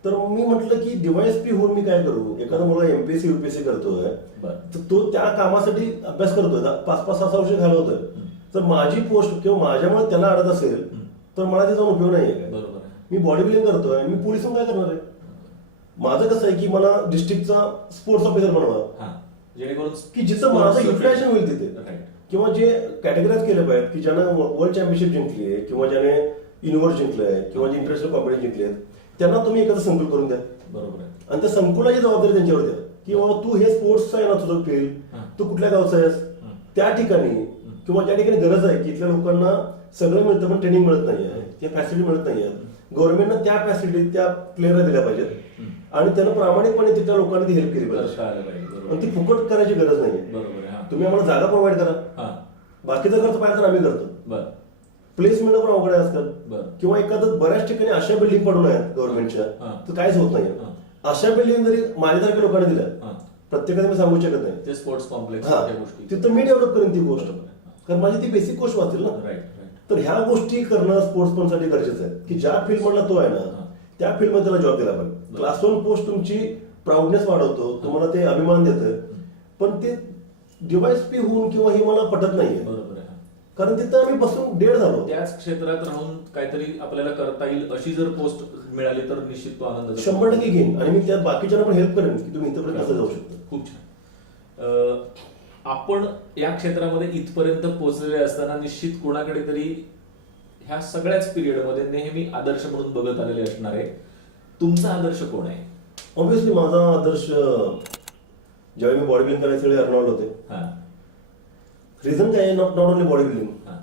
तर मी म्हटलं की डीवायएसपी होऊन मी काय करू. एखादा मुलगा एमपीएससी युपीएससी करतोय तर तो त्या कामासाठी अभ्यास करतोय, 5-5-6 वर्ष घालवतोय. तर माझी पोस्ट किंवा माझ्यामुळे त्याला अडत असेल तर मला त्याचा उपयोग नाही आहे. बरोबर आहे. मी बॉडी बिल्डिंग करतोय, मी पोलीस काय करणार आहे? माझं कसं आहे की मला डिस्ट्रिक्टचा स्पोर्ट्स ऑफिसर बनवा, हा, जेणेकरून की जिथं माझं युटिलायझेशन होईल तिथे. Right. किंवा जे कॅटेगराईज केले पाहिजेत की ज्यांना वर्ल्ड चॅम्पियनशिप जिंकली आहे किंवा ज्याने युनिव्हर्स जिंकलंय किंवा जे इंटरनॅशनल कॉम्पिटिशन जिंकले आहेत, त्यांना तुम्ही एखादं संकुल करून द्या बरोबर आहे. आणि त्या संकुलाची जबाबदारी त्यांच्यावर द्या की बाबा तू हे स्पोर्ट्सचा आहे ना तुझं फील्ड, तू कुठल्या गावचा आहेस, त्या ठिकाणी किंवा ज्या ठिकाणी गरज आहे की इथल्या लोकांना सगळं मिळतं पण ट्रेनिंग मिळत नाही आहे, त्या फॅसिलिटी मिळत नाही आहेत, गव्हर्नमेंटनं त्या फॅसिलिटी त्या प्लेअरला दिल्या पाहिजेत आणि त्यानं प्रामाणिकपणे तिथल्या लोकांना ती हेल्प केली पाहिजे. करता आलं पाहिजे. बरोबर. आणि ती फुकट करायची गरज नाहीये. बरोबर आहे. हा. तुम्ही आम्हाला जागा प्रोव्हाइड करा, हा. बाकीचा खर्च पाहिजे तर आम्ही करतो. बरं. प्लेसमेंट पण अवघड आहे आजकाल. बरं. किंवा एखादं बऱ्याच ठिकाणी अशा बिल्डिंग पडून आहेत गव्हर्नमेंटच्या, हा. तर काहीच होत नाही. हा. अशा बिल्डिंग जरी माझ्यासारख्या लोकांनी दिल्या, हा. प्रत्येकाने मी सांगू शकत नाही, ते स्पोर्ट्स कॉम्प्लेक्स हा, त्या गोष्टी. तिथं मी डेव्हलप करेन ती गोष्ट, कारण माझी ती बेसिक गोष्ट वाचेल ना. Right right. तर ह्या गोष्टी करणं स्पोर्ट्समन साठी गरजेचं आहे की ज्या फील्ड मधला तो आहे ना, त्या फील्ड मध्ये त्याला जॉब दिला पाहिजे. क्लास 1 पोस्ट तुमची प्राऊडनेस वाढवतो, तुम्हाला ते अभिमान देतं, पण ते डिवाइस पी होऊन किंवा हे मला पटत नाहीये. बरोबर आहे. हा. कारण तिथं आम्ही बसून डेड झालो. त्याच क्षेत्रात राहून काहीतरी आपल्याला करता येईल अशी जर पोस्ट मिळाली तर निश्चित तो आनंद 100% घेईन आणि मी त्यात बाकीच्यांना पण हेल्प करेन की तुम्ही इथपर्यंत कसं जाऊ शकता. खूप छान. आपण या क्षेत्रामध्ये इथपर्यंत पोहोचलेले असताना निश्चित कोणाकडे तरी ह्या सगळ्याच पिरियडमध्ये नेहमी आदर्श म्हणून बघत आलेले असणार आहे. तुमचा आदर्श कोण आहे? ऑब्व्हियसली माझा आदर्श ज्यावेळी मी बॉडी बिल्डिंग करायचे वेळी अर्नॉल्ड होते. हा. रिझन काय आहे, नॉट ओनली बॉडी बिल्डिंग, हा.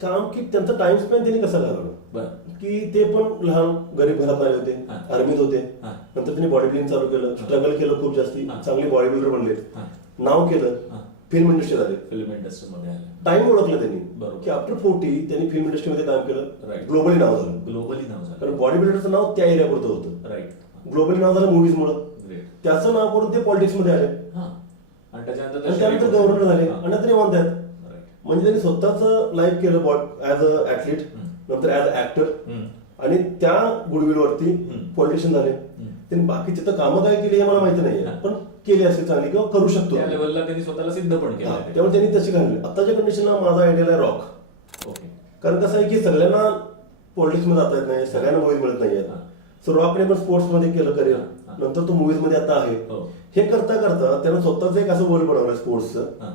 काम की त्यांचा टाइम स्पेंड त्यांनी कसा घालवला. बर. की ते पण लहान गरीब घरात आले होते, हा. आर्मीत होते, हा. नंतर त्यांनी बॉडी बिल्डिंग चालू केलं, स्ट्रगल केलं खूप जास्ती, हा. चांगले बॉडी बिल्डर बनले, हा. नाव केलं, हा. फिल्म इंडस्ट्री झाली, फिल्म इंडस्ट्रीमध्ये आले. टाइम ओळखलं त्यांनी बरोबर. की आफ्टर 40 त्यांनी फिल्म इंडस्ट्रीमध्ये काम केलं, Right. ग्लोबली नाव झालं. ग्लोबली नाव झालं. कारण बॉडी बिल्डरचं नाव त्या एरियापुरतं होतं, राईट. ग्लोबली नाव झालं मूवीज मुळे, ग्रेट. त्याचं नाव करून ते पॉलिटिक्स मध्ये आले हा. आणि त्याच्यानंतर आणि त्यानंतर गव्हर्नर झाले हा. आणि आता ते म्हणतात राईट. म्हणजे त्यांनी स्वतःच लाईफ केलं ऍज अ ऍथलीट, नंतर ऍज अ ऍक्टर, आणि त्या गुडविलवरती पॉलिटिशियन झाले. त्यांनी बाकीचे तर कामं काय केली हे मला माहिती नाही, पण केली असेल चांगली किंवा करू शकतो. त्या लेवलला त्यांनी स्वतःला सिद्ध पण केलं हा, आहे. त्यामुळे त्यांनी तशी घालली. आताच्या कंडिशनला माझा आयडिया आहे रॉक. ओके. कारण कसं आहे की सगळ्यांना पॉलिटिक्स मध्ये जाता येत नाही, सगळ्यांना मूवीज मिळत नाही. हा. सो रॉकने पण स्पोर्ट्स मध्ये केलं करिअर, हा. नंतर तो मूवीज मध्ये आता आहे. हो. हे करता करता त्यानं स्वतःच एक असं वर्ल्ड बनवलं स्पोर्ट्सचं हा.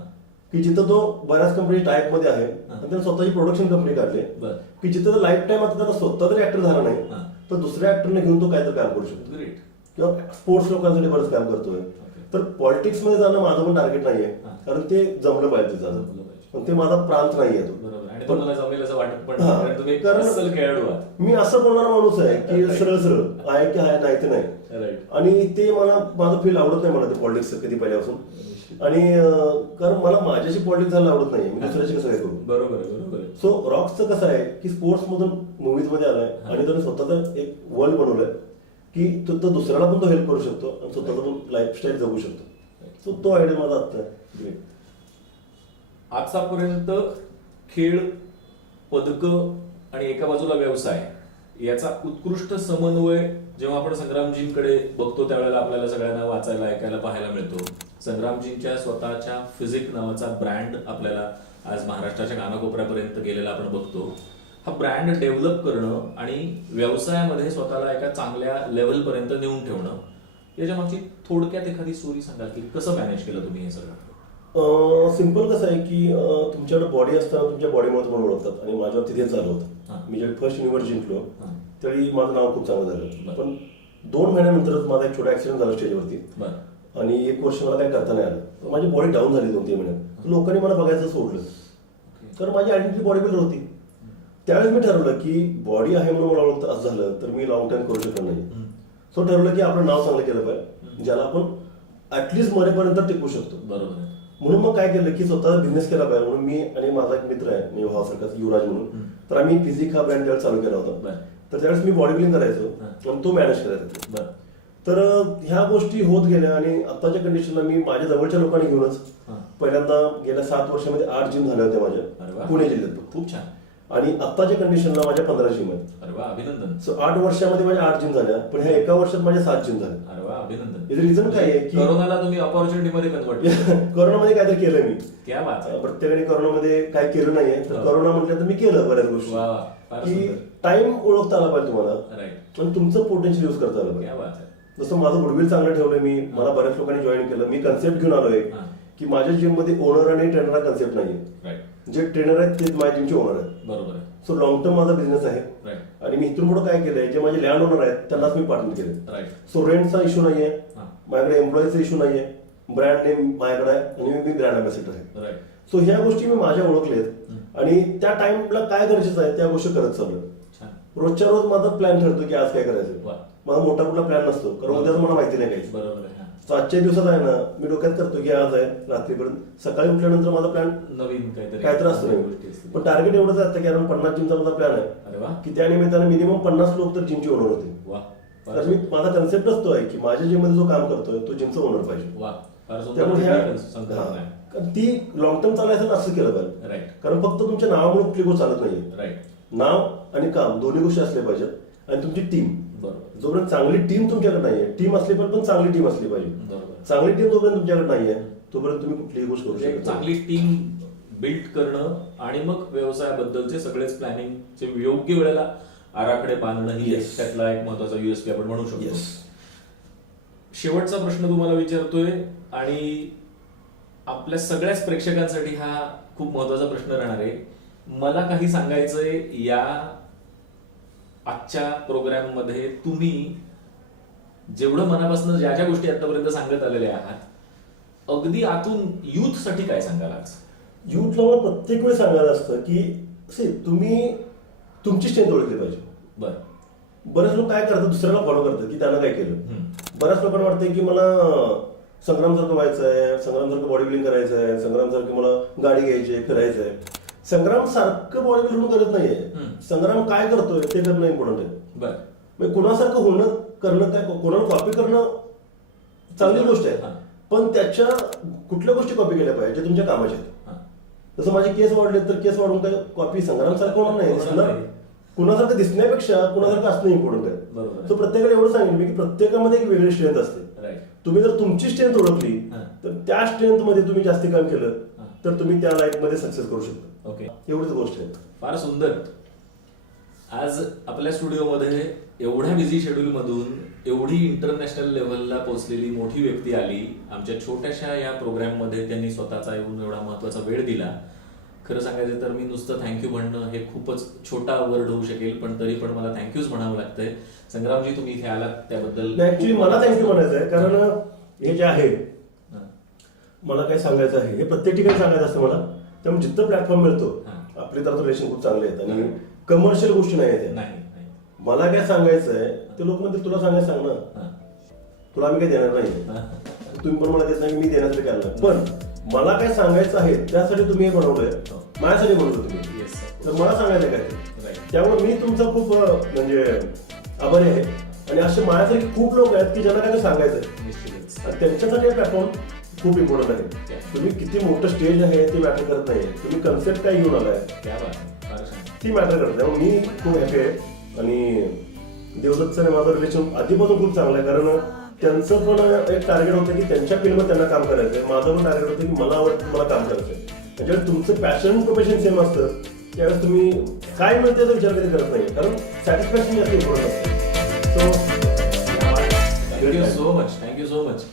की जिथं तो बऱ्याच कंपनी टाईप मध्ये आहे हा. आणि त्यानं स्वतःची प्रोडक्शन कंपनी काढली बर. की जिथं लाईफ टाईम आता त्याला स्वतः जरी ऍक्टर झाला नाही हा. तर दुसऱ्या ऍक्टरने घेऊन तो काहीतरी काम करू शकतो ग्रेट. किंवा स्पोर्ट्स लोकांसाठी बरंच काम करतोय. तर पॉलिटिक्स मध्ये जाणं माझं पण टार्गेट नाहीये, हा. कारण ते जमलं पाहिजे जमलं जाणं, पाहिजे. पण ते माझा प्रांत नाहीये तो. बरोबर. आणि पण तुम्हाला जमेल असं वाटत पण हा. नाही, कारण तुम्ही एक अस्सल खेळाडू आहात. मी असं बोलणारा माणूस आहे की Right. सरळ सरळ आहे की आहे, नाही ते नाही. राईट. आणि ते मला माझं फील आवडत नाही मला ते पॉलिटिक्स कधी पहिल्यापासून. आणि कारण मला माझ्याशी पॉलिटिक्स झालं आवडत नाही, मी दुसऱ्याशी कसं काय करू. बरोबर आहे. बरोबर आहे. सो रॉक्सचं कसं आहे की स्पोर्ट्स मधून मूवीज मध्ये आलाय आणि त्याने स्वतःच एक वर्ल्ड बनवलंय की तो दुसऱ्याला पण तो हेल्प करू शकतो आणि स्वतःचा पण लाईफस्टाईल जगू शकतो. सो तो आयडिया माझा आता आहे. ग्रेट. आजपर्यंत खेळ, पदक आणि एका बाजूला व्यवसाय याचा उत्कृष्ट समन्वय जेव्हा आपण संग्रामजींकडे बघतो त्यावेळेला आपल्याला सगळ्यांना वाचायला, ऐकायला, पाहायला मिळतो. संग्रामजींच्या स्वतःच्या फिजिक नावाचा ब्रँड आपल्याला आज महाराष्ट्राच्या कानाकोपऱ्यापर्यंत गेलेला आपण बघतो. हा ब्रँड डेव्हलप करणं आणि व्यवसायामध्ये स्वतःला एका चांगल्या लेवल पर्यंत नेऊन ठेवणं, याच्या मागची थोडक्यात एखादी स्टोरी सांगाल की कसं मॅनेज केलं तुम्ही हे सगळं? सिम्पल कसं आहे की तुमच्याकडे बॉडी असताना तुमच्या बॉडीमध्ये तुम्हाला ओळखतात आणि माझ्या तिथे चालू हा. होतं. मी जेव्हा फर्स्ट युनिव्हर्स जिंकलो हा. त्यावेळी माझं नाव खूप चांगलं झालं, बरं. पण 2 महिन्यानंतरच माझा एक छोटा ऍक्सिडेंट झाला स्टेजवरती बरं. आणि 1 वर्ष मला काही करता नाही आलं. माझी बॉडी डाऊन झाली 2-3 महिन्यात. लोकांनी मला बघायचं सोडलं, कारण माझी आयडेंटिटी बॉडी बिल्डर होती. त्यावेळेस मी ठरवलं की बॉडी आहे म्हणून मला ओळखतं असं झालं तर मी लॉंग टाइम करू शकत नाही. सो ठरवलं की आपलं नाव चांगलं केलं पाहिजे, ज्याला आपण ऍटलिस्ट मरेपर्यंत टिकू शकतो. बरोबर आहे. म्हणून मग काय केलं की स्वतःचा बिझनेस केला पाहिजे म्हणून मी आणि माझा एक मित्र आहे मी भावासारखा युवराज म्हणून, तर आम्ही फिजिक हा ब्रँड त्यावेळेस चालू केला होता. बरं. तर त्यावेळेस मी बॉडी बिल्डिंग करायचो हा. आणि तो मॅनेज करायचा. बरं. तर ह्या गोष्टी होत गेल्या आणि आताच्या कंडिशनला मी माझ्या जवळच्या लोकांनी घेऊनच हा. पहिल्यांदा गेल्या 7 वर्षामध्ये 8 जिम झाल्या होत्या अरे वा. माझ्या पुणे जिल्ह्यात. खूप छान. आणि आत्ताच्या कंडिशनला माझ्या 15 जिम आहेत. अरे वा, अभिनंदन. सो 8 वर्षामध्ये माझ्या 8 जिम झाल्या, पण ह्या 1 वर्षात माझ्या 7 जिम झाल्या. अरे वा, अभिनंदन. याचं रिझन काय आहे की कोरोनाला तुम्ही अपॉर्च्युनिटी मध्ये कन्वर्ट केलं. कोरोनामध्ये काहीतरी केलं मी. क्या बात आहे. प्रत्येकाने कोरोनामध्ये काय केलं नाहीये, तर हो. कोरोना म्हटलं तर मी केलं बऱ्याच गोष्टी वा वा, फार की सुंदर. टाइम ओळखता आला पाहिजे तुम्हाला राईट. आणि तुमचं पोटेन्शियल यूज करता आलं क्या पाहिजे. बात आहे. जसं माझं गुडविल चांगलं ठेवलं मी, मला बऱ्याच लोकांनी जॉईन केलं. मी कन्सेप्ट घेऊन आलोय हा. की माझ्या जिम मध्ये ओनर आणि ट्रेनर हा कन्सेप्ट नाहीये. राईट. जे ट्रेनर आहेत तेच माझ्या जिमचे ओनर आहेत. बरोबर आहे. सो लॉंग टर्म माझा बिझनेस आहे. राईट. आणि मी इथून पुढे काय केलंय, जे माझे लँड ओनर आहेत त्यांनाच मी पार्टनर केले. राईट. सो रेंटचा इश्यू नाहीये, हा. माझ्याकडे एम्प्लॉईचा इश्यू नाहीये, ब्रँड नेम माझ्याकडे आहे आणि मी ब्रँड अँबॅसेडर आहे. राईट. सो ह्या गोष्टी मी माझ्या ओळखलेत आणि त्या टाइमला काय गरजेचं आहे त्या गोष्टी करत चाललोय. छान. रोजच्या रोज माझा प्लॅन ठरतो की आज काय करायचं. वा. माझा मोठा कुठला प्लॅन नसतो कारण उद्याच मला माहिती नाही काही. बरोबर आहे. हा. So आजच्या दिवसात आहे ना, मी डोक्यात करतो की आज आहे रात्रीपर्यंत, सकाळी उठल्यानंतर माझा प्लॅन नवीन काहीतरी काय तर असतो गोष्टी नाही. असतील. पण टार्गेट एवढंच आहे की कारण 50 जिमचा माझा प्लॅन आहे अरे वा. की त्या निमित्ताने मिनिमम 50 लोक तर जिमचे ओनर होते. वा. तर मी माझा कन्सेप्टच तो आहे की माझ्या जिम मध्ये जो काम करतोय तो जिमचा ओनर पाहिजे. वा. फार सुंदर त्यामुळे संकल्पना आहे. कारण ती लॉंग टर्म चालायचं असं केलं पाहिजे. राईट. कारण फक्त तुमच्या नावामुळे कुठली गोष्ट चालत नाहीये. राईट. नाव आणि काम दोन्ही गोष्टी असल्या पाहिजेत आणि तुमची टीम. बरोबर. जोपर्यंत चांगली टीम तुमच्याकडे नाहीये, टीम असली पाहिजे पण चांगली टीम असली पाहिजे. बरोबर. चांगली टीम जोपर्यंत तुमच्याकडे नाहीये तोपर्यंत तुम्ही कुठलीही गोष्ट करू म्हणजे शकत नाही. चांगली टीम बिल्ड करणं आणि मग व्यवसायाबद्दलचे सगळेच प्लॅनिंगचे योग्य वेळेला आराखडे बांधणं ही Yes. त्यातला एक महत्वाचा युएसपी आपण म्हणू शकतो. Yes. शेवटचा प्रश्न तुम्हाला विचारतोय आणि आपल्या सगळ्याच प्रेक्षकांसाठी हा खूप महत्वाचा प्रश्न राहणार आहे. मला काही सांगायचंय या आजच्या प्रोग्राम मध्ये तुम्ही जेवढं मनापासून ज्या ज्या गोष्टी आतापर्यंत सांगत आलेल्या आहात अगदी आतून युथ साठी काय सांगाल आज? युथला मला प्रत्येक वेळी सांगायचं असतं की तुम्ही तुमची स्ट्रेंथ ओळखली पाहिजे. बर. बरेच लोक काय करतात, दुसऱ्याला फॉलो करतात की त्यानं काय केलं. बऱ्याच लोकांना वाटतं की मला संग्रामसारखं व्हायचं आहे, संग्रामसारखं बॉडी बिल्डिंग करायचं आहे, संग्रामसारखं मला गाडी घ्यायची आहे, फिरायचं आहे. संग्राम सारखं बॉडी बिल्डिंग करत नाहीये. संग्राम काय करतोय ते करणं इम्पॉर्टंट आहे. बर. म्हणजे कोणासारखं होणं करणं काय, कोणाला कॉपी करणं चांगली गोष्ट आहे, हा. पण त्याच्या कुठल्या गोष्टी कॉपी केल्या पाहिजे तुमच्या कामाच्या आहेत. हा. जसं माझे केस वाढले तर केस वाढून काय कॉपी संग्रामसारखं होणार नाही. कुणासारखं दिसण्यापेक्षा कुणासारखं असणं इम्पॉर्टंट आहे. बरोबर. सो प्रत्येकाला एवढं सांगेन मी की प्रत्येकामध्ये एक वेगळी स्ट्रेंथ असते. राईट. तुम्ही जर तुमची स्ट्रेंथ ओळखली हा. तर त्या स्ट्रेंथ मध्ये तुम्ही जास्ती काम केलं हा. तर तुम्ही त्या लाईफ मध्ये सक्सेस करू शकता. ओके. एवढीच गोष्ट आहे. फार सुंदर. आज आपल्या स्टुडिओमध्ये एवढ्या बिझी शेड्यूल मधून एवढी इंटरनॅशनल लेवलला पोहोचलेली मोठी व्यक्ती आली. आमच्या छोट्याशा या प्रोग्राम मध्ये त्यांनी स्वतःचा येऊन एवढा महत्वाचा वेळ दिला. खरं सांगायचं तर मी नुसतं थँक्यू म्हणणं हे खूपच छोटा वर्ड होऊ शकेल, पण तरी पण मला थँक्यूच म्हणावं लागतंय. संग्रामजी तुम्ही इथे आलात त्याबद्दल ऍक्च्युली मला थँक्यू म्हणायचं आहे कारण हे जे आहे हा. मला काय सांगायचं आहे हे प्रत्येक ठिकाणी सांगायचं असतं मला. त्यामुळे जिथं प्लॅटफॉर्म मिळतो हा. आपली तर रिलेशन खूप चांगले आहेत आणि कमर्शियल गोष्टी नाही आहेत. नाही नाही. मला काय सांगायचं आहे ते लोक म्हणतील तुला सांगायचं सांग ना, हा. तुला आम्ही काही देणार नाही. हा. तुम्ही पण मला देत नाही, मी देण्यासाठी काय नाही. पण मला काय सांगायचं आहे त्यासाठी तुम्ही हे बनवलंय, माझ्यासाठी बनवलं तुम्ही. Yes, sir. तर मला सांगायचं काय ते. Right. त्यामुळे मी तुमचा खूप म्हणजे आभारी आहे आणि असे माझ्यासारखे खूप लोक आहेत की ज्यांना काय ते सांगायचं आहे निश्चितच. आणि त्यांच्यासाठी प्लॅटफॉर्म खूप इम्पॉर्टंट आहे. Yeah. तुम्ही किती मोठं स्टेज आहे ते मॅटर करत नाही, तुम्ही कन्सेप्ट काय घेऊन आलाय क्या बात आहे. फार छान. ती मॅटर करते. त्यामुळे मी खूप हॅपी आहे आणि देवदत्तचं आणि माझं रिलेशन आधीपासून खूप चांगलं आहे कारण त्यांचं पण एक टार्गेट होतं की त्यांच्या फिल्ममध्ये त्यांना काम करायचं आहे, माझं पण टार्गेट होतं की मला आवडतं मला काम करायचं आहे. ज्यावेळेस तुमचं पॅशन प्रोफेशन सेम असतं त्यावेळेस तुम्ही काय मिळते याचा विचार कधी करत नाही कारण सॅटिस्फॅक्शन जास्त इम्पॉर्टंट असतं. So thank you so much. Thank you so much.